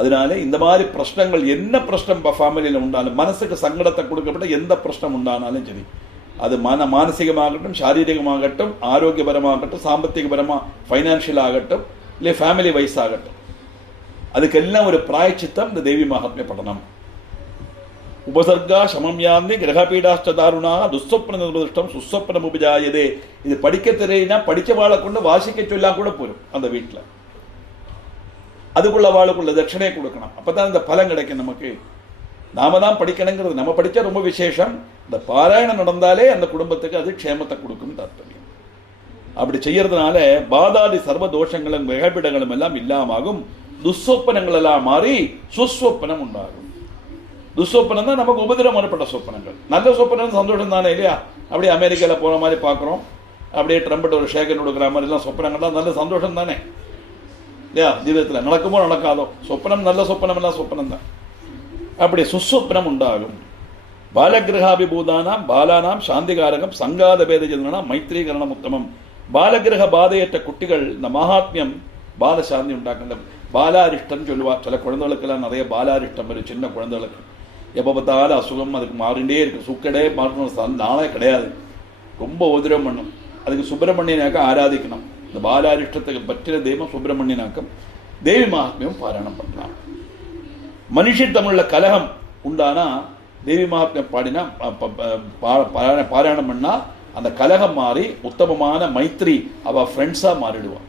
அதனால இந்த மாதிரி பிரச்சனைகள் என்ன பிரச்சனை ஃபேமிலியில் உண்டாலும், மனசுக்கு சங்கடத்தை கொடுக்கப்பட்ட எந்த பிரச்சனை உண்டானாலும் சரி, அது மானசிகமாகட்டும் சாரீரிகமாகட்டும் ஆரோக்கியபரமாகட்டும் சாம்பத்திகபரமா ஃபைனான்ஷியல் ஆகட்டும் இல்லை ஃபேமிலி வைஸ் ஆகட்டும், அதுக்கெல்லாம் ஒரு பிராயச்சித்தம் இந்த தேவி மகாத்மிய படனம். உபசர்கா சமம்யாந்தி கிரகபீடாஷ்ட தாருணாக துஸ்வப்ன நிர்திஷ்டம் சுஸ்வப்னம் உபஜாயதே. இது படிக்க தெரியனா படிச்ச வாழை கொண்டு வாசிக்க சொல்லா கூட போரும் அந்த வீட்டில். அதுக்குள்ள வாழுக்குள்ள தட்சணையை கொடுக்கணும், அப்பதான் இந்த பலன் கிடைக்கும் நமக்கு. நாம தான் படிக்கணுங்கிறது, நம்ம படிச்சா ரொம்ப விசேஷம். இந்த பாராயணம் நடந்தாலே அந்த குடும்பத்துக்கு அது க்ஷேமத்தை கொடுக்கும் தாற்பயம். அப்படி செய்யறதுனால பாதாதி சர்வ தோஷங்களும் கிரகபீடங்களும் எல்லாம் இல்லாமகும், துஸ்வப்பனங்கள் எல்லாம் மாறி சுஸ்வப்பனம் உண்டாகும். துஸ்வப்பனம் தான் நமக்கு உபதிரம் வரப்பட்ட சொப்பனங்கள். நல்ல சொப்பனம் சந்தோஷம் தானே இல்லையா? அப்படியே அமெரிக்காவில் போகிற மாதிரி பார்க்குறோம், அப்படியே ட்ரம்பட் ஒரு ஷேகன் கொடுக்குற மாதிரி எல்லாம் சொப்பனங்கள்லாம் நல்ல சந்தோஷம் தானே இல்லையா? ஜீவிதத்தில் நடக்குமோ நடக்காதோ சொப்பனம் நல்ல சொப்பனம் எல்லாம் சொப்பனம் தான். அப்படி சுஸ்வப்னம் உண்டாகும். ബാലഗ്രഹാഭിഭൂതാനാം ബാലാനാം ശാന്തികാരകം സംഘാതഭേദജനാം മൈത്രീകരണം ഉത്തമം. ബാലഗ്രഹ ബാധയേറ്റ കുട്ടികൾ മഹാത്മ്യം ബാലശാന്തി ഉണ്ടാക്കേണ്ട. ബാലാരിഷ്ടം ചൊല്ലുക. ചില குழந்தைகளுக்கெல்லாம் நிறைய பாலாரிஷ்டம் வரும். சின்ன குழந்தைகளுக்கு எப்போ பார்த்தாலும் அசுகம், அதுக்கு மாறிண்டே இருக்கு. சுக்கடே மாறணும் நாளே கிடையாது. ரொம்ப உதிரம் பண்ணும். அதுக்கு சுப்பிரமணியனாக்கம் ஆராதிக்கணும். இந்த பாலாரிஷ்டத்துக்கு பற்றின தெய்வம் சுப்பிரமணியனாக்கம். தேவி மகாத்மியம் பாராயணம் பண்ணலாம். மனுஷன் தமிழ்ல கலகம் உண்டானா தேவி மகாத்மியம் பாடினா பாராயணம் பண்ணா அந்த கலகம் மாறி உத்தமமான மைத்ரி அவ ஃப்ரெண்ட்ஸா மாறிடுவான்.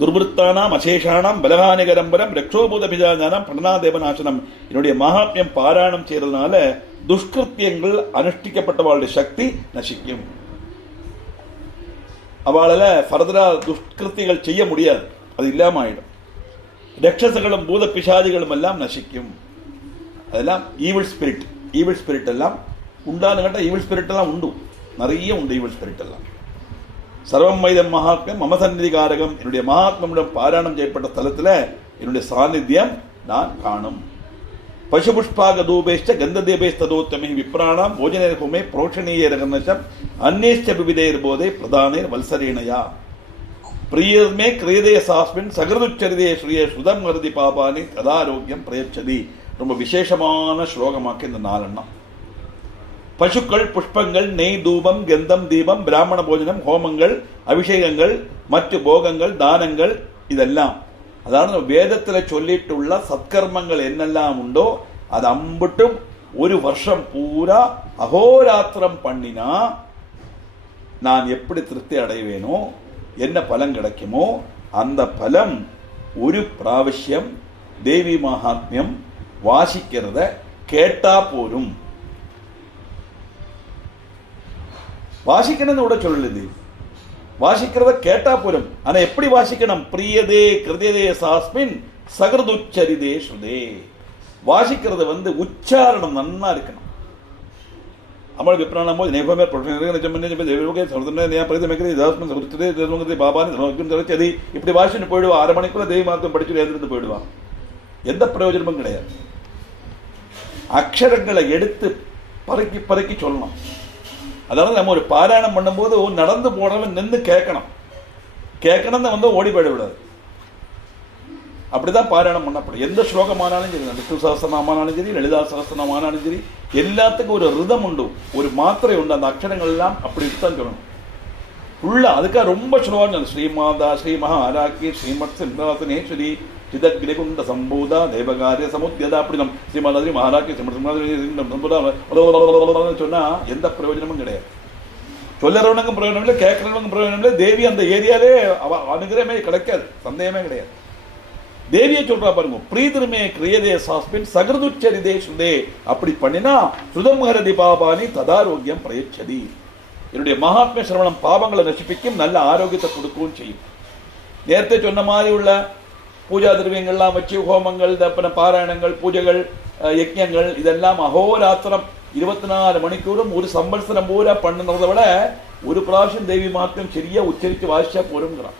துர்வృத்தானாம் அசேஷானாம் பலகானிகரம்பரம் ரக்ஷோபூதபிஜானாம் பிரணாதேவநாசனம். என்னுடைய மகாத்மியம் பாராயணம் செய்யறதுனால துஷ்கிருத்தியங்கள் அனுஷ்டிக்கப்பட்டவாளுடைய சக்தி நசிக்கும். அவளால ஃபர்தரா துஷ்கிருத்திகள் செய்ய முடியாது. அது இல்லாம ஆயிடும். ரட்சசங்களும் பூத பிசாதிகளும் எல்லாம் நசிக்கும். அதெல்லாம் ஈவில் ஸ்பிரிட் எல்லாம் உண்டான்னு கேட்டால் ஈவில் ஸ்பிரிட் எல்லாம் உண்டு, நிறைய உண்டு ஈவில் ஸ்பிரிட் எல்லாம். சர்வம் மைதம் மகாத்மியம் மம சந்நிதிகாரகம். என்னுடைய மகாத்மியம் பாராயணம் செய்யப்பட்ட ஸ்தலத்தில் என்னுடைய சாநித்தியம் நான் காணும். பசுபுஷ்பாக தூபேஷ்ட கந்ததேபேஸ்ததோத்தமே விப்ராணாம் போஜனேர்ஹோமே புரோஷணீயரகநசம் அந்நேஷ்ட விவிதேர் போதே பிரதானேர் வல்சரேணையா பிரியமே கிரியதே சாஸ்மின் சகிருதுச்சரிதே ஸ்ரீய சுதம் கருதி பாபானி ததாரோக்கியம் பிரயச்சதி. ரொம்ப விசேஷமான ஸ்லோகமாக்க இந்த நாலெண்ணம். பசுக்கள், புஷ்பங்கள், நெய், தூபம், கந்தம், தீபம், பிராமண போஜனம், ஹோமங்கள், அபிஷேகங்கள், மற்ற போகங்கள், தானங்கள், இதெல்லாம் அதாவது வேதத்தில் சொல்லிட்டுள்ள சத்கர்மங்கள் என்னெல்லாம் உண்டோ அது அம்பிட்டும் ஒரு வருஷம் பூரா அகோராத்திரம் பண்ணினா நான் எப்படி திருப்தி அடைவேனோ, என்ன பலன் கிடைக்குமோ அந்த பலம் ஒரு பிராവശ്யம் தேவி மகாத்மியம் வாசிக்கிறத கேட்டா போரும். வாசிக்கணும்னு கூட சொல்லுது. வாசிக்கிறத கேட்டா போரும். ஆனா எப்படி வாசிக்கணும்? பிரியதே கிருதே சாஸ்மின் சகிருதுச்சரிதே ஸ்ருதே. வாசிக்கிறது உச்சாரணம் நன்னா இருக்கணும். அமல் விப்ராணம் போது நேபமே பாபானி இப்படி வாசின்னு போயிடுவா. 1/2 மணிக்குள்ள தெய்வ மாத்தம் படிச்சு எழுந்திருந்து போயிடுவான். எந்த பிரயோஜனமும் கிடையாது. அக்ஷரங்களை எடுத்து பறக்கி பறக்கி சொல்லணும். அதாவது நம்ம ஒரு பாராயணம் பண்ணும்போது நடந்து போனவன் நின்று கேட்கணும். கேட்கணும் ஓடி போயிட விடாது. அப்படிதான் பாராயணம் பண்ணப்படும். எந்த ஸ்லோகமானாலும் சரி, விஷ்ணு சஹஸ்ரநாமானாலும் சரி, லலிதா சஹஸ்ரநாமானாலும் சரி, எல்லாத்துக்கும் ஒரு ரிதம் உண்டு, ஒரு மாத்திரை உண்டு. அந்த அக்ஷரங்கள் எல்லாம் அப்படி தான் சொல்லணும். உள்ள அதுக்காக ரொம்ப ஸ்லோகம். ஸ்ரீமாதா ஸ்ரீ மகா ஆராக்கி ஸ்ரீமத் சிம்ராசனேஸ்வரி சிதக்ரிகுண்ட சம்பூதா தேவகாரிய சமுத்தியதா அப்படி நம் ஸ்ரீமாதாரி மகாராக்கி சொன்னா எந்த பிரயோஜனமும் கிடையாது. சொல்லறவனுக்கும் பிரயோஜனம் இல்லை, கேட்கறவனுக்கும் பிரயோஜனம் இல்லை. தேவி அந்த ஏரியாலே அனுகிரகமே கிடைக்காது, சந்தேகமே கிடையாது. தேவியை சொல்றா பாருங்க, பிரீதிருமே கிரியதே சாஸ்மின் சகிருதுச்சரிதே ஸ்ருதே. அப்படி பண்ணினா சுதம்ஹரதி பாபானி ததாரோக்கியம் பிரயச்சதி. என்னுடைய மகாத்மிய சிரவணம் பாவங்களை நசிப்பிக்கும், நல்ல ஆரோக்கியத்தை கொடுக்கவும் செய்யும். நேரத்தை சொன்ன மாதிரி உள்ள பூஜா திரவியங்கள்லாம் வச்சு ஹோமங்கள், தப்பன பாராயணங்கள், பூஜைகள், யஜ்ஞங்கள் இதெல்லாம் அகோராத்திரம் 24 மணிக்கூறும் ஒரு சம்பல்சரம் பூரா பண்ணுறதை விட ஒரு பிராവശ്யம் தேவி மகாத்மியம் சரியா உச்சரித்து வாசிச்சா போருங்கிறான்.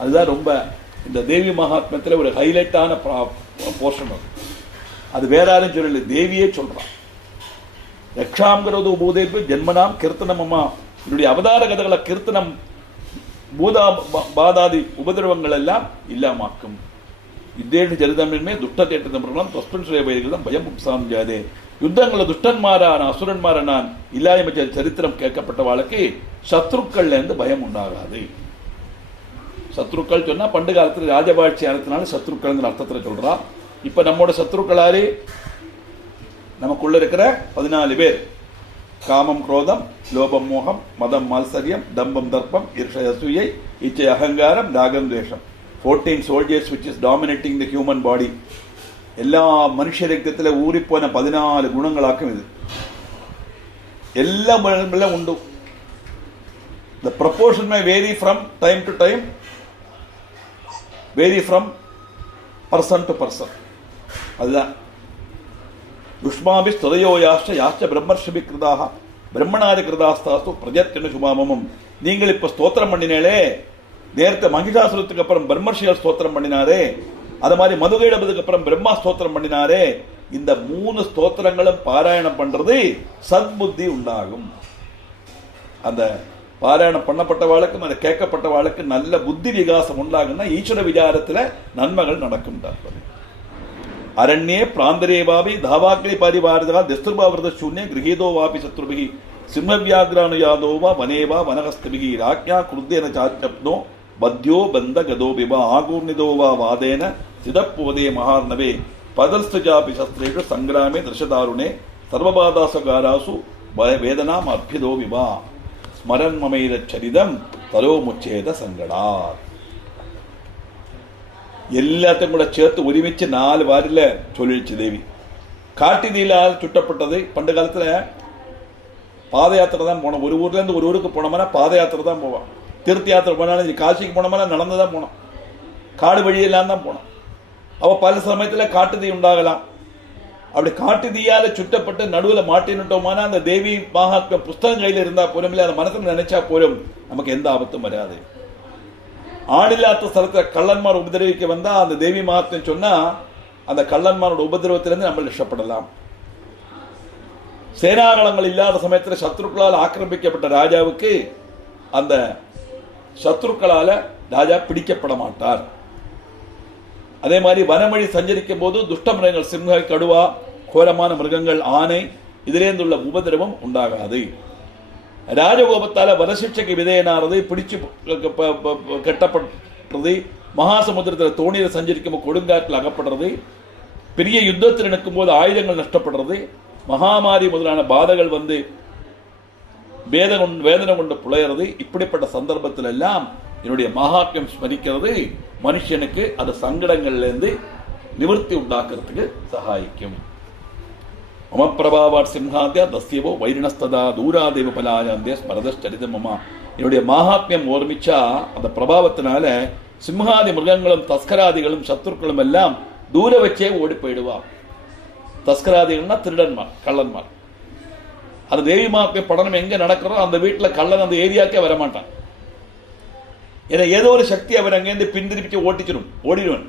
அதுதான் ரொம்ப இந்த தேவி மகாத்மியத்தில் ஒரு ஹைலைட்டான போர்ஷன். அது வேற யாரும் சொல்லல, தேவியே சொல்றான். ரக்ஷாங்கிறது பூதேபு ஜென்மனாம் கீர்த்தனம் அம்மா. என்னுடைய அவதார கதைகளை கீர்த்தனம் பூதா பாதாதி உபதிரவங்கள் எல்லாம் இல்லாமாக்கும். யுத்தேஷு ஜலிதமே துஷ்டத்தேட்டதம் தொஸ்பன் சுயபயிர்களும் பயம் உப்சாம் ஜாதே. யுத்தங்களில் துஷ்டன்மாரான அசுரன்மாரான இல்லாயமச்ச சரித்திரம் கேட்கப்பட்ட வாழ்க்கை சத்ருக்கள்ல இருந்து பயம் உண்டாகாது. சத்ருக்கள் சொன்னா பண்டு காலத்தில் ராஜபாட்சி ஆனத்தினால சத்ருக்கள் அர்த்தத்தில் சொல்றா. இப்ப நம்மோட சத்ருக்களாலே நமக்குள்ள இருக்கிற 14 பேர். காமம், குரோதம், லோபம், மோகம், மதம், மால்சரியம், தம்பம், தர்ப்பம், ஈர்ஷை, அசூயை, இச்சை, அகங்காரம், ராகம், துவேஷம். 14 soldiers which is dominating the human body. எல்லா மனுஷ ரத்தத்தில் ஊறிப்போன 14 குணங்களாக்கும் இது. எல்லா மனிதர்களும் உண்டு. The proportion may vary from time to time, vary from person to person. அதுதான் துஷ்மாபி ஸ்துதயோ யாஷ்ட யாஷ்ட பிரம்மர்ஷபி கிருதாக பிரம்மணாதி கிருதாஸ்தாஸ்து பிரஜத்தின சுபாமமும். நீங்கள் இப்ப ஸ்தோத்திரம் பண்ணினாலே, நேரத்தை மகிஷாசுரத்துக்கு அப்புறம் பிரம்மர்ஷிகள் ஸ்தோத்திரம் பண்ணினாரே, அது மாதிரி மதுகைடபதுக்கு அப்புறம் பிரம்மா ஸ்தோத்திரம் பண்ணினாரே, இந்த 3 ஸ்தோத்திரங்களும் பாராயணம் பண்றது சத்புத்தி உண்டாகும். அந்த பாராயணம் பண்ணப்பட்டவாளுக்கும் அந்த கேட்கப்பட்டவாளுக்கு நல்ல புத்தி விகாசம் உண்டாகும்னா ஈஸ்வர விசாரத்துல நன்மைகள் நடக்கும். அரண்யே பிராந்தரேவாபி தாவாக்லி பரிவாரதா திஸ்துர்பாவிரத சூன்ய கிரகீதோ வாபி சத்ருபிகி சிம்மவியாகிரானுயாதோவா வனேவா வனகஸ்திபிகி ராஜ்ஞா குருத்தேன சாச்சப்னோ பத்யோ பந்த கதோபிவா ஆகூர்ணிதோவா வாதேன சிதப்போதே மகார்ணவே பதல்ஸ்துஜாபி சஸ்திரேஷு சங்கிராமே திருஷதாருணே சர்வபாதாசகாராசு வேதனாம் அர்ப்பிதோ விவா ஸ்மரன் மமைரச்சரிதம் தரோ முச்சேத சங்கடார். எல்லாத்தையும் கூட சேர்த்து ஒருமிச்சு 4 வாரில சொல்லிடுச்சு தேவி. காட்டுதீலால் சுட்டப்பட்டது. பண்டு காலத்துல பாத யாத்திரை தான் போனோம். ஒரு ஊர்ல இருந்து ஒரு ஊருக்கு போனோம்னா பாத யாத்திரை தான் போவோம். தீர்த்த யாத்திரை போனாலும் காசிக்கு போனோம்னா நடந்துதான் போனோம். காடு வழியெல்லாம் தான் போனோம். அவ பல சமயத்துல காட்டுதீ உண்டாகலாம். அப்படி காட்டுதீயால சுட்டப்பட்டு நடுவில் மாட்டினுட்டோம்னா அந்த தேவி மகாத்மியம் புஸ்தகம் கையில் இருந்தா போலும், இல்லை அந்த மனசுல நினைச்சா போலும், நமக்கு எந்த ஆபத்தும் வராது. ஆளில்லாத ஸ்தலத்துல கள்ளன்மார் உபதிரவிக்க வந்தா அந்த தேவி மகாத்மியம் சொன்னா அந்த கள்ளன்மாரோட உபதிரவத்திலிருந்து நம்ம ரட்சப்படலாம். சேனாகளங்கள் இல்லாத சமயத்தில் சத்ருக்களால் ஆக்கிரமிக்கப்பட்ட ராஜாவுக்கு அந்த சத்ருக்களால ராஜா பிடிக்கப்பட மாட்டார். அதே மாதிரி வனமொழி சஞ்சரிக்கும் போது துஷ்ட மிருகங்கள், சிங்க, கடுவா, கோரமான மிருகங்கள், ஆனை, இதிலேந்துள்ள உபதிரவம் உண்டாகாது. ராஜகோபத்தால வனசிக்ஷைக்கு விதையனானது பிடிச்சு கட்டப்படுறது, மகாசமுத்திரத்தில் தோணியில் சஞ்சரிக்கும் கொடுங்காற்றில் அகப்படுறது, பெரிய யுத்தத்தில் நிற்கும் போது ஆயுதங்கள் நஷ்டப்படுறது, மகாமாரி முதலான பாதைகள் வந்து வேதனை கொண்டு புலையிறது. இப்படிப்பட்ட சந்தர்ப்பத்தில் எல்லாம் என்னுடைய மகாத்மியம் ஸ்மரிக்கிறது மனுஷனுக்கு அது சங்கடங்கள்ல இருந்து நிவர்த்தி உண்டாக்குறதுக்கு சகாயிக்கும். மமப்பிரபாவாட் சிம்ஹாத்யா தஸ்யவோ வைரிணஸ்ததா தூராதேவ பலாயாந்தே ஸ்மரதரிதம் மமா. என்னுடைய மகாத்மியம் ஓர்மிச்சா அந்த பிரபாவத்தினால சிம்ஹாதி மிருகங்களும் தஸ்கராதிகளும் சத்துருக்களும் எல்லாம் தூர வச்சே ஓடி போயிடுவா. தஸ்கராதிகள்னா திருடன்மார், கள்ளன்மார். அந்த தேவி மகாத்மிய படனம் எங்க நடக்கிறோம் அந்த வீட்டுல கள்ளன் அந்த ஏரியாக்கே வரமாட்டான். ஏன்னா ஏதோ ஒரு சக்தி அவர் அங்கேருந்து பின்திருப்பிச்சு ஓடிடுவன்.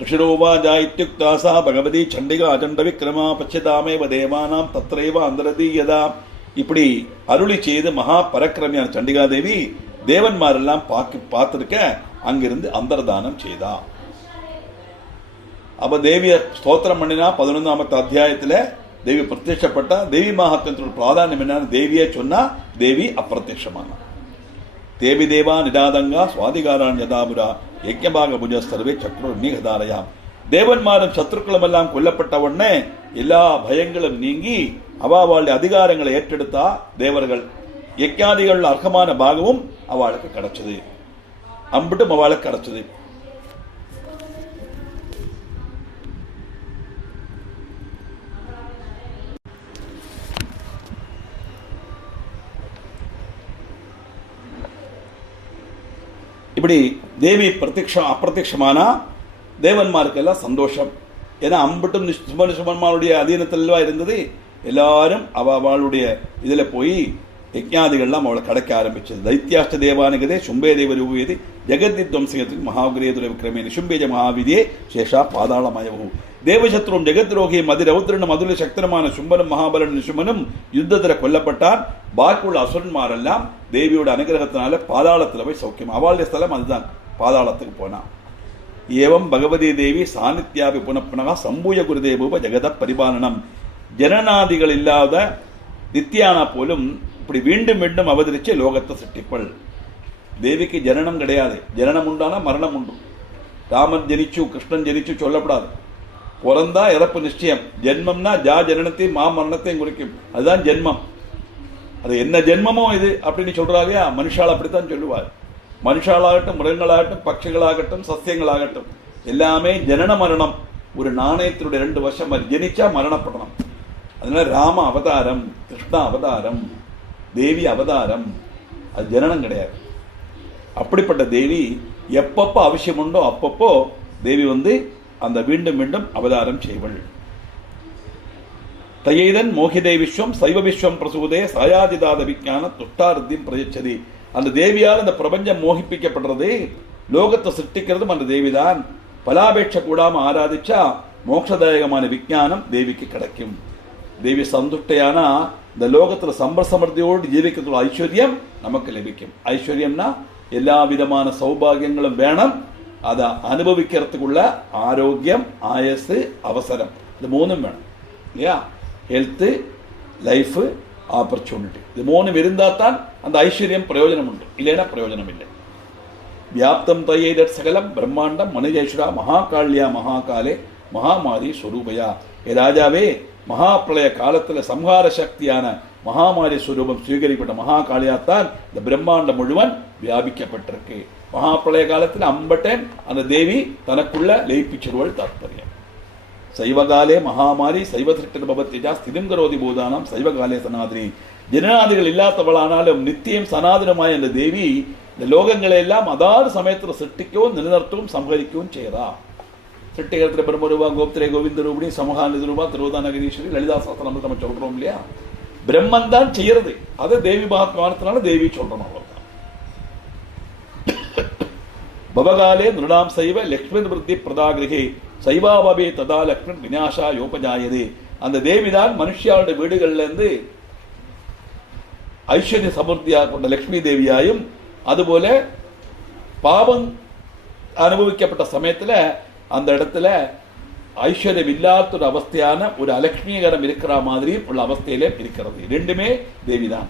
ரிஷிரோவாஜா இத்யுக்தாசா பகவதி சண்டிகா அஜண்ட விக்ரமா பச்சதாமேவ தேவானாம் தத்ரைவ அந்தரதீயதா. இப்படி அருளி செய்து மகா பரக்கிரமியான சண்டிகா தேவி தேவன்மாரெல்லாம் பார்த்திருக்க அங்கிருந்து அந்தர்தானம் செய்தா. அப்ப தேவிய ஸ்தோத்திரம் பண்ணினா 11ஆம் அத்தியாயத்துல தேவி பிரத்யட்சப்பட்டா. தேவி மகாத்மியத்தோட பிராதானியம் என்ன? தேவியே சொன்னா தேவி அப்பிரத்யட்சமான. தேவி தேவா நிராதங்கா சுவாதிகாரான் யதாபுரா யஜ்ஞபாக புஜ சர்வே சக்ரு நீகதாரயாம். தேவன்மாரும் சத்ருக்களும் எல்லாம் கொல்லப்பட்ட உடனே எல்லா பயங்களும் நீங்கி அவாளுடைய அதிகாரங்களை ஏற்றெடுத்தா தேவர்கள். யஜ்ஞாதிகள் அர்ஹமான பாகமும் அவளுக்கு கிடைச்சது. அம்பிட்டும் அவளுக்கு கிடைச்சது. இப்படி தேவி அப்பிரத்யட்சமானா தேவன்மாருக்கெல்லாம் சந்தோஷம். ஏன்னா அம்பிட்டும் சுமன்மாருடைய அதீனத்தில்வா இருந்தது. எல்லாரும் அவளுடைய இதுல போய் யஜ்ஞாதிகள்லாம் அவளை கிடைக்க ஆரம்பிச்சது. தைத்தியாஷ்ட தேவானுகதே சும்பே தேவ ரூபேதி ஜெகத்தி துவம்சகத்துக்கு மகாகிரேதுர விக்ரமே நிஷும்பேஜ மகாவிதியே சேஷா பாதாளமயவு. தேவசத்ருவும் ஜெகத்ரோகியும் அதிரௌத்திரனும் மதுரை சக்தனமான சும்பனும் மகாபலன் நிஷுமனும் யுத்தத்தில் கொல்லப்பட்டான். பாக்கியுள்ள அசுரன்மாரெல்லாம் தேவியோட அனுகிரகத்தினால பாதாளத்தில் போய் சௌக்கியம். அவளுடைய ஸ்தலம் அதுதான், பாதாளத்துக்கு போனான். ஏவம் பகவதி தேவி சாநித்யாபி புனப்புனகா சம்பூய குருதேவ ஜெகத பரிபாலனம். ஜனநாதிகள் இல்லாத நித்யானா போலும் இப்படி மீண்டும் மீண்டும் அவதரிச்சு லோகத்தை சிட்டிப்பள். தேவிக்கு ஜனனம் கிடையாது. ஜனனம் உண்டானா மரணம் உண்டு. ராமன் ஜனிச்சு கிருஷ்ணன் ஜனிச்சு சொல்லப்படாது. பிறந்தா இறப்பு நிச்சயம். ஜென்மம்னா ஜனனத்தையும் மரணத்தையும் குறிக்கும். அதுதான் ஜென்மம். அது என்ன ஜென்மமோ இது அப்படின்னு சொல்றாங்க. மனுஷால் அப்படித்தான் சொல்லுவார். மனுஷாலாகட்டும், மிருகங்களாகட்டும், பட்சிகளாகட்டும், சத்தியங்களாகட்டும் எல்லாமே ஜனன மரணம். ஒரு நாணயத்தினுடைய 2 வருஷம் ஜனிச்சா மரணப்படணும். அதனால ராம அவதாரம், கிருஷ்ணா அவதாரம், தேவி அவதாரம், அது ஜனனம் கிடையாது. அப்படிப்பட்ட தேவி எப்பப்போ அவசியம் உண்டோ அப்பப்போ தேவி வந்து அந்த மீண்டும் மீண்டும் அவதாரம் செய்வள். தயைதன் மோகிதே விஸ்வம் சைவ விஸ்வம் பிரசூதே சாயாதிதாத விஞ்ஞான துஷ்டார்த்தியம் பிரயச்சதி. அந்த தேவியால் அந்த பிரபஞ்சம் மோகிப்பிக்கப்படுறது. லோகத்தை சிருஷ்டிக்கிறதும் அந்த தேவிதான். பலாபேட்ச கூடாம ஆராதிச்சா மோட்சதாயகமான விஞ்ஞானம் தேவிக்கு கிடைக்கும். தேவி சந்துஷ்டையானா இந்த லோகத்துல சம்பல் சமர்த்தியோடு ஜீவிக்கிறதுள்ள ஐஸ்வர்யம் நமக்கு லഭിக்கும். ஐஸ்வர்யம்னா எல்லா விதமான சௌபாகியங்களும் வேணும். அதை அனுபவிக்கிறதுக்குள்ள ஆரோக்கியம், ஆயஸ், அவசரம், இது மூணும் வேணும் இல்லையா? ஹெல்த்து, லைஃபு, ஆப்பர்ச்சுனிட்டி, இது மூணும் இருந்தால் தான் அந்த ஐஸ்வர்யம் பிரயோஜனம் உண்டு, இல்லைன்னா பிரயோஜனம் இல்லை. வியாப்தம் தயேதத் சகலம் பிரம்மாண்டம் மனுஜேஸ்வரா மகாகாளியா மகாகாலே மகாமாரி ஸ்வரூபயா. ஏ ராஜாவே, மகாபிரளய காலத்தில் சம்ஹார சக்தியான மகாமாரி ஸ்வரூபம் சுவீகரிக்கப்பட்ட மகாகாளியாத்தான் இந்த பிரம்மாண்டம் முழுவன் வியாபிக்கப்பட்டிருக்கு. மகாபிரளய காலத்தில் அம்பட்டன் அந்த தேவி தனக்குள்ள லயிப்பிச்சிருவள் தாத்பரியம். சைவகாலே மகாமாரி சைவ திருஷ்டன் பவத்திஜா ஸ்திரம் கரோதி பூதானம் சைவகாலே சனாதினி. ஜனநாதிகள் இல்லாதவளானாலும் நித்தியம் சனாதனமாய் அந்த தேவி இந்த லோகங்களை எல்லாம் அதாவது சமயத்தில் சிருஷ்டிக்கவும் நிலநிறுத்தவும் சம்ஹரிக்கவும் செய்யறா. சிருஷ்டிகரத்தில் பிரம்மரூபா, கோப்திரே கோவிந்த ரூபணி, சமகாநிதி ரூபா, திருவதாநகரீஸ்வரி, லலிதா சாஸ்திரம் நம்ம சொல்றோம் இல்லையா? பிரம்மன் தான் செய்யறது. அதை தேவி மகாத்மானத்தினால தேவி சொல்றோம். அவ்வளவுதான். பவகாலே நிருணாம் சைவ லக்ஷ்மி விருத்தி பிரதாகிரகே சைவாபே ததா லக்ஷ்மண் விநாசா யோபஜாயதே. அந்த தேவிதான் மனுஷியாளுடைய வீடுகள்ல இருந்து ஐஸ்வர்ய சமர்த்தியாக கொண்ட லக்ஷ்மி தேவியாயும், அதுபோல பாவம் அனுபவிக்கப்பட்ட சமயத்துல அந்த இடத்துல ஐஸ்வர்யம் இல்லாத ஒரு அவஸ்தையான ஒரு அலட்சுமிகரம் இருக்கிற மாதிரி உள்ள அவஸ்தையிலே இருக்கிறது. ரெண்டுமே தேவிதான்.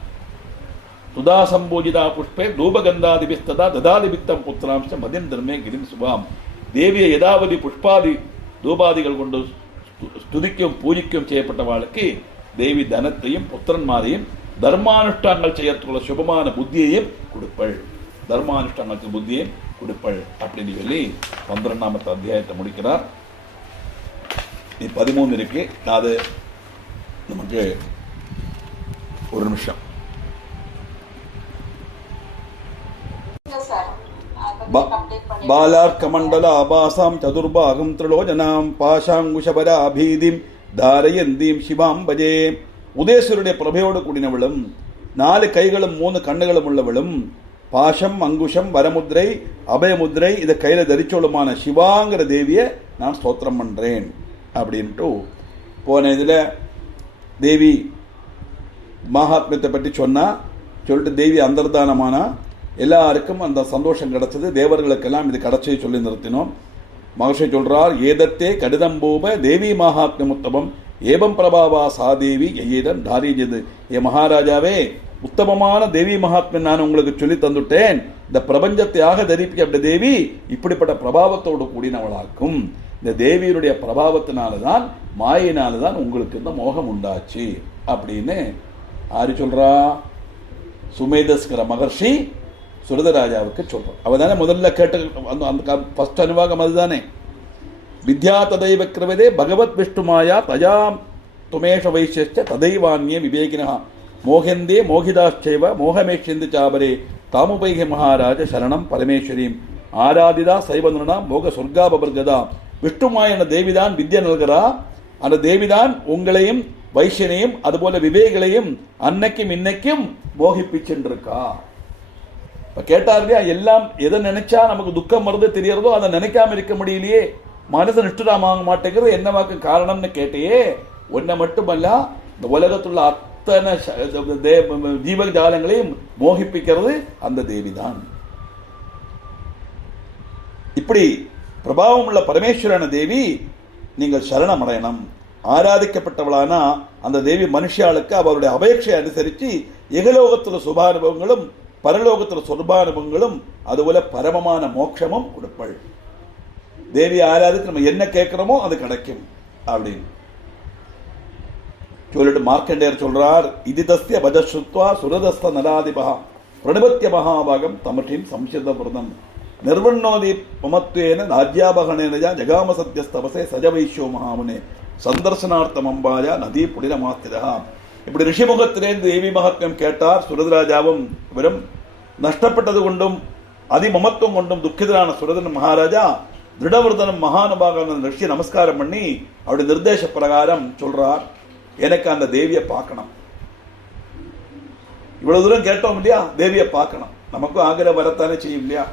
சுதா சம்போஜிதா புஷ்பே தூபகந்தாதிபிஸ்ததா ததாதிபித்தம் புத்திராம்சம் மதியம் தர்மே கிரிம் சுபாம். தேவியை ஏதாவது புஷ்பாதி தூபாதிகள் கொண்டு ஸ்துதிக்கும் பூஜிக்கும் செய்யப்பட்டவாளுக்கு தேவி தனத்தையும் புத்திரன்மாரையும் தர்மானுஷ்டாங்கள் செய்யறதுக்குள்ள சுபமான புத்தியையும் கொடுப்பள். தர்மானுஷ்டானத்துக்கு புத்தியையும் கொடுப்பள் அப்படின்னு சொல்லி 12ஆம் அத்தியாயத்தை முடிக்கிறார். 13 இருக்கு. அது நமக்கு ஒரு நிமிஷம். பாலார்க்கமண்டல ஆபாசாம் சதுர்பாகம் திரிலோஜனாம் பாஷாங்குஷபராபீதிம் தாரயந்தீம் சிவாம் பஜே. உதேஸ்வருடைய பிரபையோடு கூடினவளும் 4 கைகளும் 3 கண்ணுகளும் உள்ளவளும் பாஷம், அங்குஷம், வரமுத்ரை, அபயமுத்ரை இதை கையில தரிச்சோளுமான சிவாங்கிற தேவியை நான் ஸ்தோத்திரம் பண்றேன் அப்படின்ட்டு போன இதுல தேவி மகாத்மியத்தை பற்றி சொன்னா, சொல்லிட்டு தேவி அந்தர்தானமானா எல்லாருக்கும் அந்த சந்தோஷம் கிடைச்சது. தேவர்களுக்கெல்லாம் இது கிடைச்சி சொல்லி நிறுத்தினோம். மகர்ஷி சொல்றார், ஏதத்தே கடிதம்பூப தேவி மகாத்மியம் உத்தமம் ஏவம் பிரபாவா சாதேவி எய்யதன் தாரிஜது. ஏ மகாராஜாவே, உத்தமமான தேவி மகாத்மியம் நான் உங்களுக்கு சொல்லி தந்துட்டேன். இந்த பிரபஞ்சத்தையாக தரிப்பிக்கப்பட்ட தேவி இப்படிப்பட்ட பிரபாவத்தோடு கூடினவளாக்கும். இந்த தேவியுடைய பிரபாவத்தினால்தான் மாயினால்தான் உங்களுக்கு இந்த மோகம் உண்டாச்சு அப்படின்னு ஆறு சொல்றா? சுமேதஸ்கர மகர்ஷி சுரதராஜாவுக்கு சொல்றார். அவ தானே முதல்ல கேட்ட அந்த ஃபர்ஸ்ட் அனுவாகம் அதுதானே. வித்யா ததைவ கிரவதே பகவத் விஷ்ணுமாயா தயாம் துமேஷ வைசிஷ்ட ததைவான்யே விவேகினா மோகந்தே மோகிதாச்சைவ மோகமேஷிந்து சாபரே தாமுபைகி மகாராஜ சரணம் பரமேஸ்வரீம் ஆராதிதா சைவனுனா மோக சொர்க்காபர்கதா. விஷ்ணுமாயன தேவிதான் வித்யா நல்கிறா. அந்த தேவிதான் உங்களையும் வைஷ்யனையும் அதுபோல விவேகளையும் அன்னைக்கும் இன்னைக்கும் மோகிப்பிச்சுருக்கா. இப்ப கேட்டார் இல்லையா, எல்லாம் எதை நினைச்சா நமக்கு துக்கம் வருது தெரியறதோ அதை நினைக்காம இருக்க முடியலையே, மனசு நிஷ்டராமாக மாட்டேங்கிறது என்னவாக்கு காரணம்னு கேட்டையே. ஒன்ன மட்டுமல்ல, இந்த உலகத்துள்ள அத்தனை ஜீவஜாலங்களையும் மோகிப்பிக்கிறது அந்த தேவிதான். இப்படி பிரபாவம் உள்ள பரமேஸ்வரன தேவி நீங்கள் சரணம் அடையணும். ஆராதிக்கப்பட்டவளானா அந்த தேவி மனுஷாளுக்கு அவருடைய அபேட்சை அனுசரித்து எகலோகத்தில் சுபானுபவங்களும் பரலோகத்தில் சொர்பானுபவங்களும் அதுபோல பரமமான மோட்சமும் கொடுப்பள். தேவி ஆராதித்து நம்ம என்ன கேட்கிறோமோ அது கிடைக்கும் அப்படின்னு சொல்லிட்டு மார்க்கண்டேயர் சொல்றார், இது தஸ்ய பஜஸ்ருத்வா சுரதஸ்த நராதிபா பிரணபத்திய மகாபாகம் தமிழின் சம்சித பிரதம் நிர்வண்ணோதி மமத்வேன நாஜ்யாபகனேனஜா ஜகாம சத்யஸ்தவசே சஜவைஷ்யோ மகாமுனே சந்தர்சனார்த்தம் அம்பாயா நதி புனித மாத்திரா. இப்படி ரிஷிமுகத்திலேருந்து தேவி மகாத்மியம் கேட்டார். சுரதராஜாவும் இவரும் நஷ்டப்பட்டது கொண்டும் அதிமமத்துவம் கொண்டும் துக்கிதரான சுரதன் மகாராஜா திருடவர்தனம் மகானுபாக ரிஷி நமஸ்காரம் பண்ணி அவருடைய நிர்தேச பிரகாரம் சொல்றார், எனக்கு அந்த தேவியை பார்க்கணும். இவ்வளவு தூரம் கேட்டோம் இல்லையா, தேவியை பார்க்கணும். நமக்கும் ஆகிற வரத்தானே செய்யும் இல்லையா.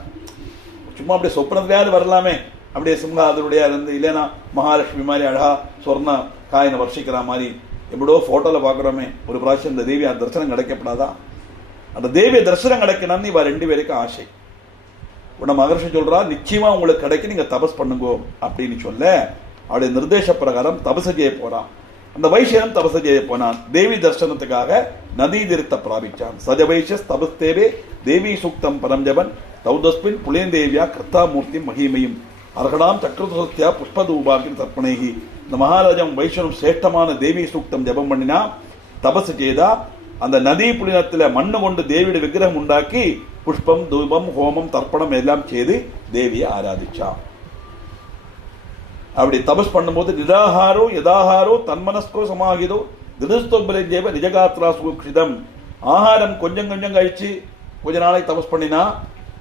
சும்மா அப்படி சொப்னத்திலேயாவது வரலாமே, அப்படியே சிம்ஹாதனுடைய இருந்து இல்லைன்னா மகாலட்சுமி மாதிரி அழகா சொர்ண காயினை வர்ஷிக்கிற மாதிரி எப்படோ போட்டோல பாக்குறோமே ஒரு பிராവശ്யம் இந்த தேவியா தரிசனம் கிடைக்கப்படாதா? அந்த தேவிய தரிசனம் கிடைக்கணும்னு இவ 2 பேருக்கும் ஆசை. உன்ன மகர்ஷி சொல்றா, நிச்சயமா உங்களுக்கு கிடைக்கும், நீங்க தபஸ் பண்ணுங்கோ அப்படின்னு சொல்ல அவருடைய நிர்தேச பிரகாரம் தபச செய்ய போறான். அந்த வைசியனும் தபச செய்ய போனான். தேவி தரிசனத்துக்காக நதி தீர்த்த பிராபிச்சான். சஜ வைசியஸ் தபஸ்தேவே தேவி சூக்தம் பரஞ்சபன் தௌதஸ்பின் புலேந்தேவியா கிருத்தாமூர்த்தி மகிமையும் அர்ஹடாம் சக்கரதுசத்தியா புஷ்பதூபாக்கின் தர்ப்பணேகி. இந்த மகாராஜம் வைஷ்ணவம் சிரேஷ்டமான தேவி சூக்தம் ஜபம் பண்ணினா, தபசு செய்தா, அந்த நதி புலினத்துல மண்ணு கொண்டு தேவியோட விக்கிரகம் உண்டாக்கி புஷ்பம் தூபம் ஹோமம் தர்ப்பணம் எல்லாம் செய்து தேவியை ஆராதிச்சான். அப்படி தபஸ் பண்ணும்போது நிராகாரோ யதாகாரோ தன்மனஸ்கோ சமாகிதோ திருஸ்தோபலேஜேவ நிஜகாத்ரா சூக்ஷிதம். ஆகாரம் கொஞ்சம் கொஞ்சம் கழிச்சு கொஞ்ச நாளைக்கு தபஸ் பண்ணினா,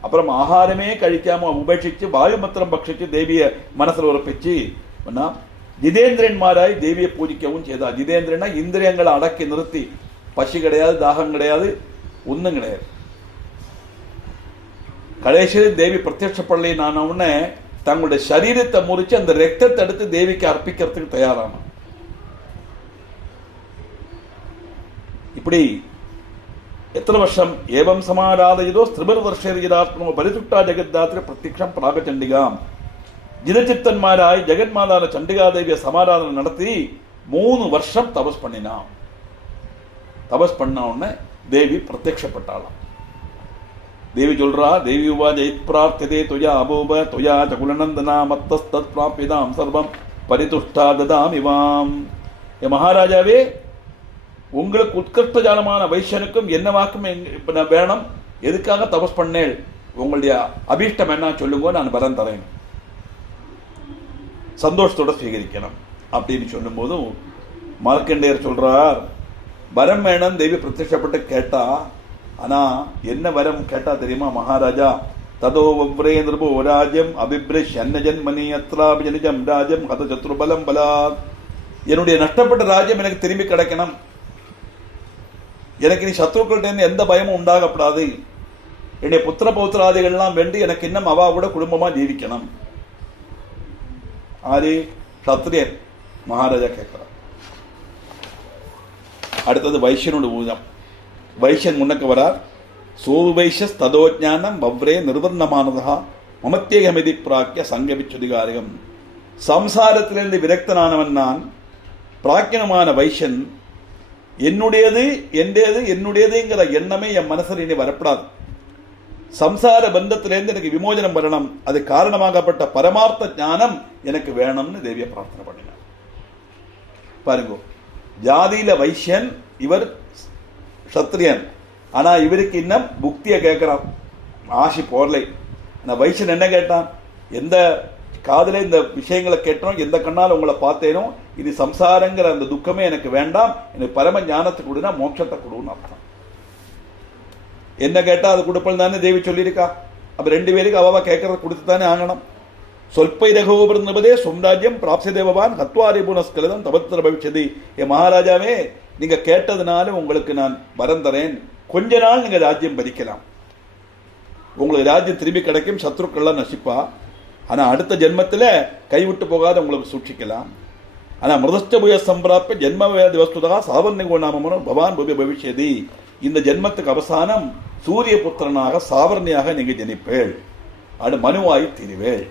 அப்புறம் ஆகாரமே கழிக்காம உபேட்சிச்சு வாயுமத்திரம் பட்சிச்சு தேவிய மனசுல உறப்பிச்சு ஜிதேந்திரன்மாராய் தேவியை பூஜிக்கவும் செய்தா. ஜிதேந்திரனா இந்திரியங்களை அடக்கி நிறுத்தி, பசி கிடையாது, தாகம் கிடையாது, ஒன்றும் கிடையாது. கடைசியில் தேவி பிரத்யட்சப்படலை நான் உடனே தங்களுடைய சரீரத்தை முறிச்சு அந்த ரத்தத்தை எடுத்து தேவிக்கு அர்ப்பிக்கிறதுக்கு தயாரான. இப்படி எத்தனை வருஷம் ஏவம் சமாராதயதோ ஸ்திரிபர் வருஷம் பரிசுட்டா ஜெகத்தாத்திர பிரத்யக்ஷம் பிராகச்சண்டிகாம். ஜிதச்சித்தன்மாராய் ஜெகன்மாதான சண்டிகாதேவிய சமாராதனை நடத்தி 3 வருஷம் தபஸ் பண்ணினான். தபஸ் பண்ண உடனே தேவி பிரத்யக்ஷப்பட்டாளாம். தேவி சொல்றா, தேவி உவா ஜெயித் பிரார்த்திதே துயா அபோப துயா சகுலநந்தனா மத்தஸ்தத் பிராப்யதாம் சர்வம் பரிதுஷ்டா ததாம் இவாம். என் மகாராஜாவே, உங்களுக்கு உத்கிருஷ்டஜாலமான வைஷ்யனுக்கும் என்ன வாக்கும் வேணும், எதுக்காக தபஸ் பண்ணேள், உங்களுடைய அபீஷ்டம் என்ன சொல்லுங்க, நான் வரம் தரேன், சந்தோஷத்தோட ஸ்வீகரிக்கணும் அப்படின்னு சொல்லும் போதும் மார்க்கண்டேயர் சொல்றார், வரம் வேணும் தேவி பிரத்யட்சப்பட்டு கேட்டா. ஆனா என்ன வரம் கேட்டா தெரியுமா மகாராஜா? ததோ வவ்ரே நிருபோ ராஜ்யம் அபிப்ரிஷ் அன்னஜன்மணி அத்ராபிஜனிஜம் ராஜ்யம் ஹத சத்ருபலம் பலாத். என்னுடைய நஷ்டப்பட்ட ராஜ்யம் எனக்கு திரும்பி கிடைக்கணும், எனக்கு நீ சத்ருக்கள்கிட்ட எந்த பயமும் உண்டாகப்படாது, என்னுடைய புத்திர பௌத்திராதிகள்லாம் வேண்டி எனக்கு இன்னும் அவா கூட குடும்பமா ஜீவிக்கணும். ஆரி சத்ரியன் மகாராஜா கேட்கிறார். அடுத்தது வைஷ்யனோட பூஜம். வைஷ்யன் முன்னக்கு வரார். சோவு வைஷ்யஸ் ததோஜானம் வவ்ரே நிர்வர்ணமானதா மமத்தியகமிதி பிராக்கிய சங்கபிச்சுதிகாரிகம். சம்சாரத்திலிருந்து விரக்தனானவன் நான், பிராக்கியனமான வைஷ்யன். என்னுடையது என்றது என்னுடையதுங்கிற எண்ணமே என் மனசில் இனி வரப்படாது. சம்சார பந்தத்திலிருந்து எனக்கு விமோசனம் வரணும், அது காரணமாகப்பட்ட பரமார்த்த ஞானம் எனக்கு வேணும்னு தேவியை பிரார்த்தனை பண்ணினார். பாருங்க, ஜாதியில வைஷ்யன், இவர் சத்திரியன். ஆனா இவருக்கு இன்னும் புக்தியை கேட்கிறான், ஆசி போரலை. வைஷ்யன் என்ன கேட்டான், எந்த காதல இந்த விஷயங்களை கேட்டோம், எந்த கண்ணால் உங்களை பார்த்தேனோ, இது சம்சாரங்கிற அந்த துக்கமே எனக்கு வேண்டாம், எனக்கு பரம ஞானத்தை கொடுனா மோட்சத்தை கொடுன்னு அர்த்தம். என்ன கேட்டா அது கொடுப்பல் தானே தேவி சொல்லியிருக்கா. அப்ப 2 பேருக்கு அவாவா கேட்கறத கொடுத்து தானே ஆகணும். சொல்பை ரகோபிருந்தபதே சும்ராஜ்யம் பிராப்சி தேவவான் ஹத்வாரி புனஸ்கலிதம் தபத்திர பவிச்சதி. என் மகாராஜாவே, நீங்க கேட்டதுனால உங்களுக்கு நான் வரம் தரேன், கொஞ்ச நாள் நீங்க ராஜ்யம் பறிக்கலாம், உங்களுக்கு ராஜ்யம் திரும்பி கிடைக்கும், சத்ருக்கள்லாம் நசிப்பா. ஆனா அடுத்த ஜென்மத்துல கைவிட்டு போகாத உங்களுக்கு சூட்சிக்கலாம். ஆனா மிருதஷ்டபுய சம்பிராப்ப ஜென்மவேதி வஸ்துதா சாவர்ணிகோ நாமமனோ பவான் புபி பவிஷ்யதி. இந்த ஜென்மத்துக்கு அவசானம் சூரிய புத்திரனாக சாவர்ணியாக நீங்க ஜனிப்பேள், அது மனுவாய் தீருவேள்.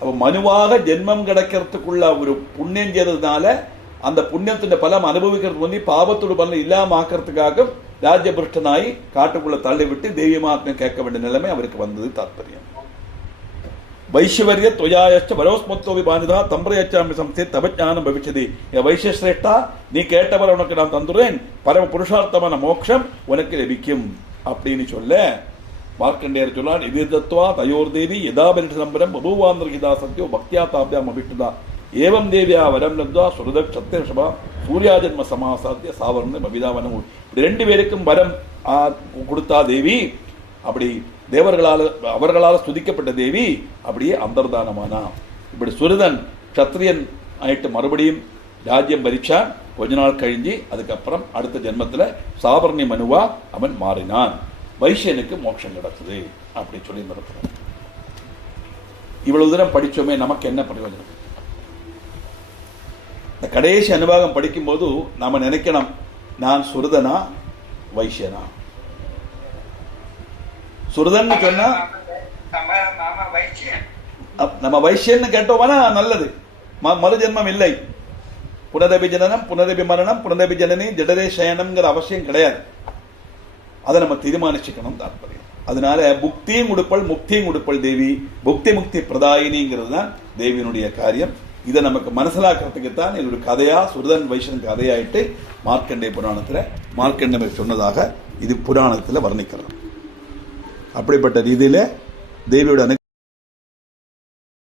அப்ப மனுவாக ஜென்மம் கிடைக்கிறதுக்குள்ள ஒரு புண்ணியம் செய்ததுனால அந்த புண்ணியத்தின் பலம் அனுபவிக்கிறது வந்து பாவத்தோட பலம் இல்லாம ஆக்கிறதுக்காக ராஜ்யபுருஷ்டனாய் காட்டுக்குள்ள தள்ளிவிட்டு தெய்வ மாத்மியம் கேட்க வேண்டிய நிலைமை அவருக்கு வந்தது தாற்பயம். வைஷ்யவரிய தொயாயச்ச வரோஸ்மத்தோ விபானிதா தம்பிரயச்சாமி சம்சே தபஞானம் பவிச்சதி. வைஷ்ய சிரேஷ்டா, நீ கேட்டவர் உனக்கு நான் தந்துறேன், பரம புருஷார்த்தமான மோட்சம் உனக்கு லபிக்கும் அப்படின்னு சொல்ல மார்க்கண்டேயர் சொல்லான், இது தத்துவா தயோர் தேவி யதாபரிஷ சம்பரம் பபூவாந்திரகிதா சத்யோ பக்தியா தாபியாம் அபிஷ்டுதா ஏவம் தேவியா வரம் லப்தா சுரதக் சத்தியஷபா சூர்யாஜன்ம சமாசாத்திய சாவர்ண பவிதாவனம். 2 பேருக்கும் வரம் கொடுத்தா தேவி. அப்படி தேவர்களால் அவர்களால் ஸ்துதிக்கப்பட்ட தேவி அப்படியே அந்தர்தானமானா. இப்படி சுரதன் சத்திரியன் ஆயிட்டு மறுபடியும் ராஜ்யம் பரிச்சான். கொஞ்ச நாள் கழிஞ்சு அதுக்கப்புறம் அடுத்த ஜென்மத்துல சாவர்ணி மனுவா அவன் மாறினான். வைஷ்யனுக்கு மோட்சம் கிடைச்சது அப்படி சொல்லி நடத்துறான். இவ்வளவு தூரம் படிச்சோமே, நமக்கு என்ன பிரயோஜனம்? இந்த கடைசி அனுபாகம் படிக்கும்போது நாம நினைக்கணும், நான் சுருதனா வைசியனா? சுருதன்னு சொன்னா நம்ம வைசியன்னு கேட்டோம்னா நல்லது, மறுஜென்மம் இல்லை, புனரபி ஜனனம் புனரபி மரணம் புனரபி ஜனனி ஜடரே சயனம்ங்கிற அவசியம் கிடையாது. அதை நம்ம தீர்மானிச்சுக்கணும் தாற்பயம். அதனால புக்தியும் கொடுப்பள் முக்தியும் கொடுப்பள் தேவி, புக்தி முக்தி பிரதாயினிங்கிறது தான் தேவியினுடைய காரியம். இதை நமக்கு மனசிலாக்கிறதுக்கு தான் இது ஒரு கதையா, சுருதன் வைஷ்ணன் கதையாயிட்டு மார்க்கண்டே புராணத்தில் மார்க்கண்டேயர் சொன்னதாக இது புராணத்தில் வர்ணிக்கிறது. அப்படிப்பட்ட ரீதியில தேவியோட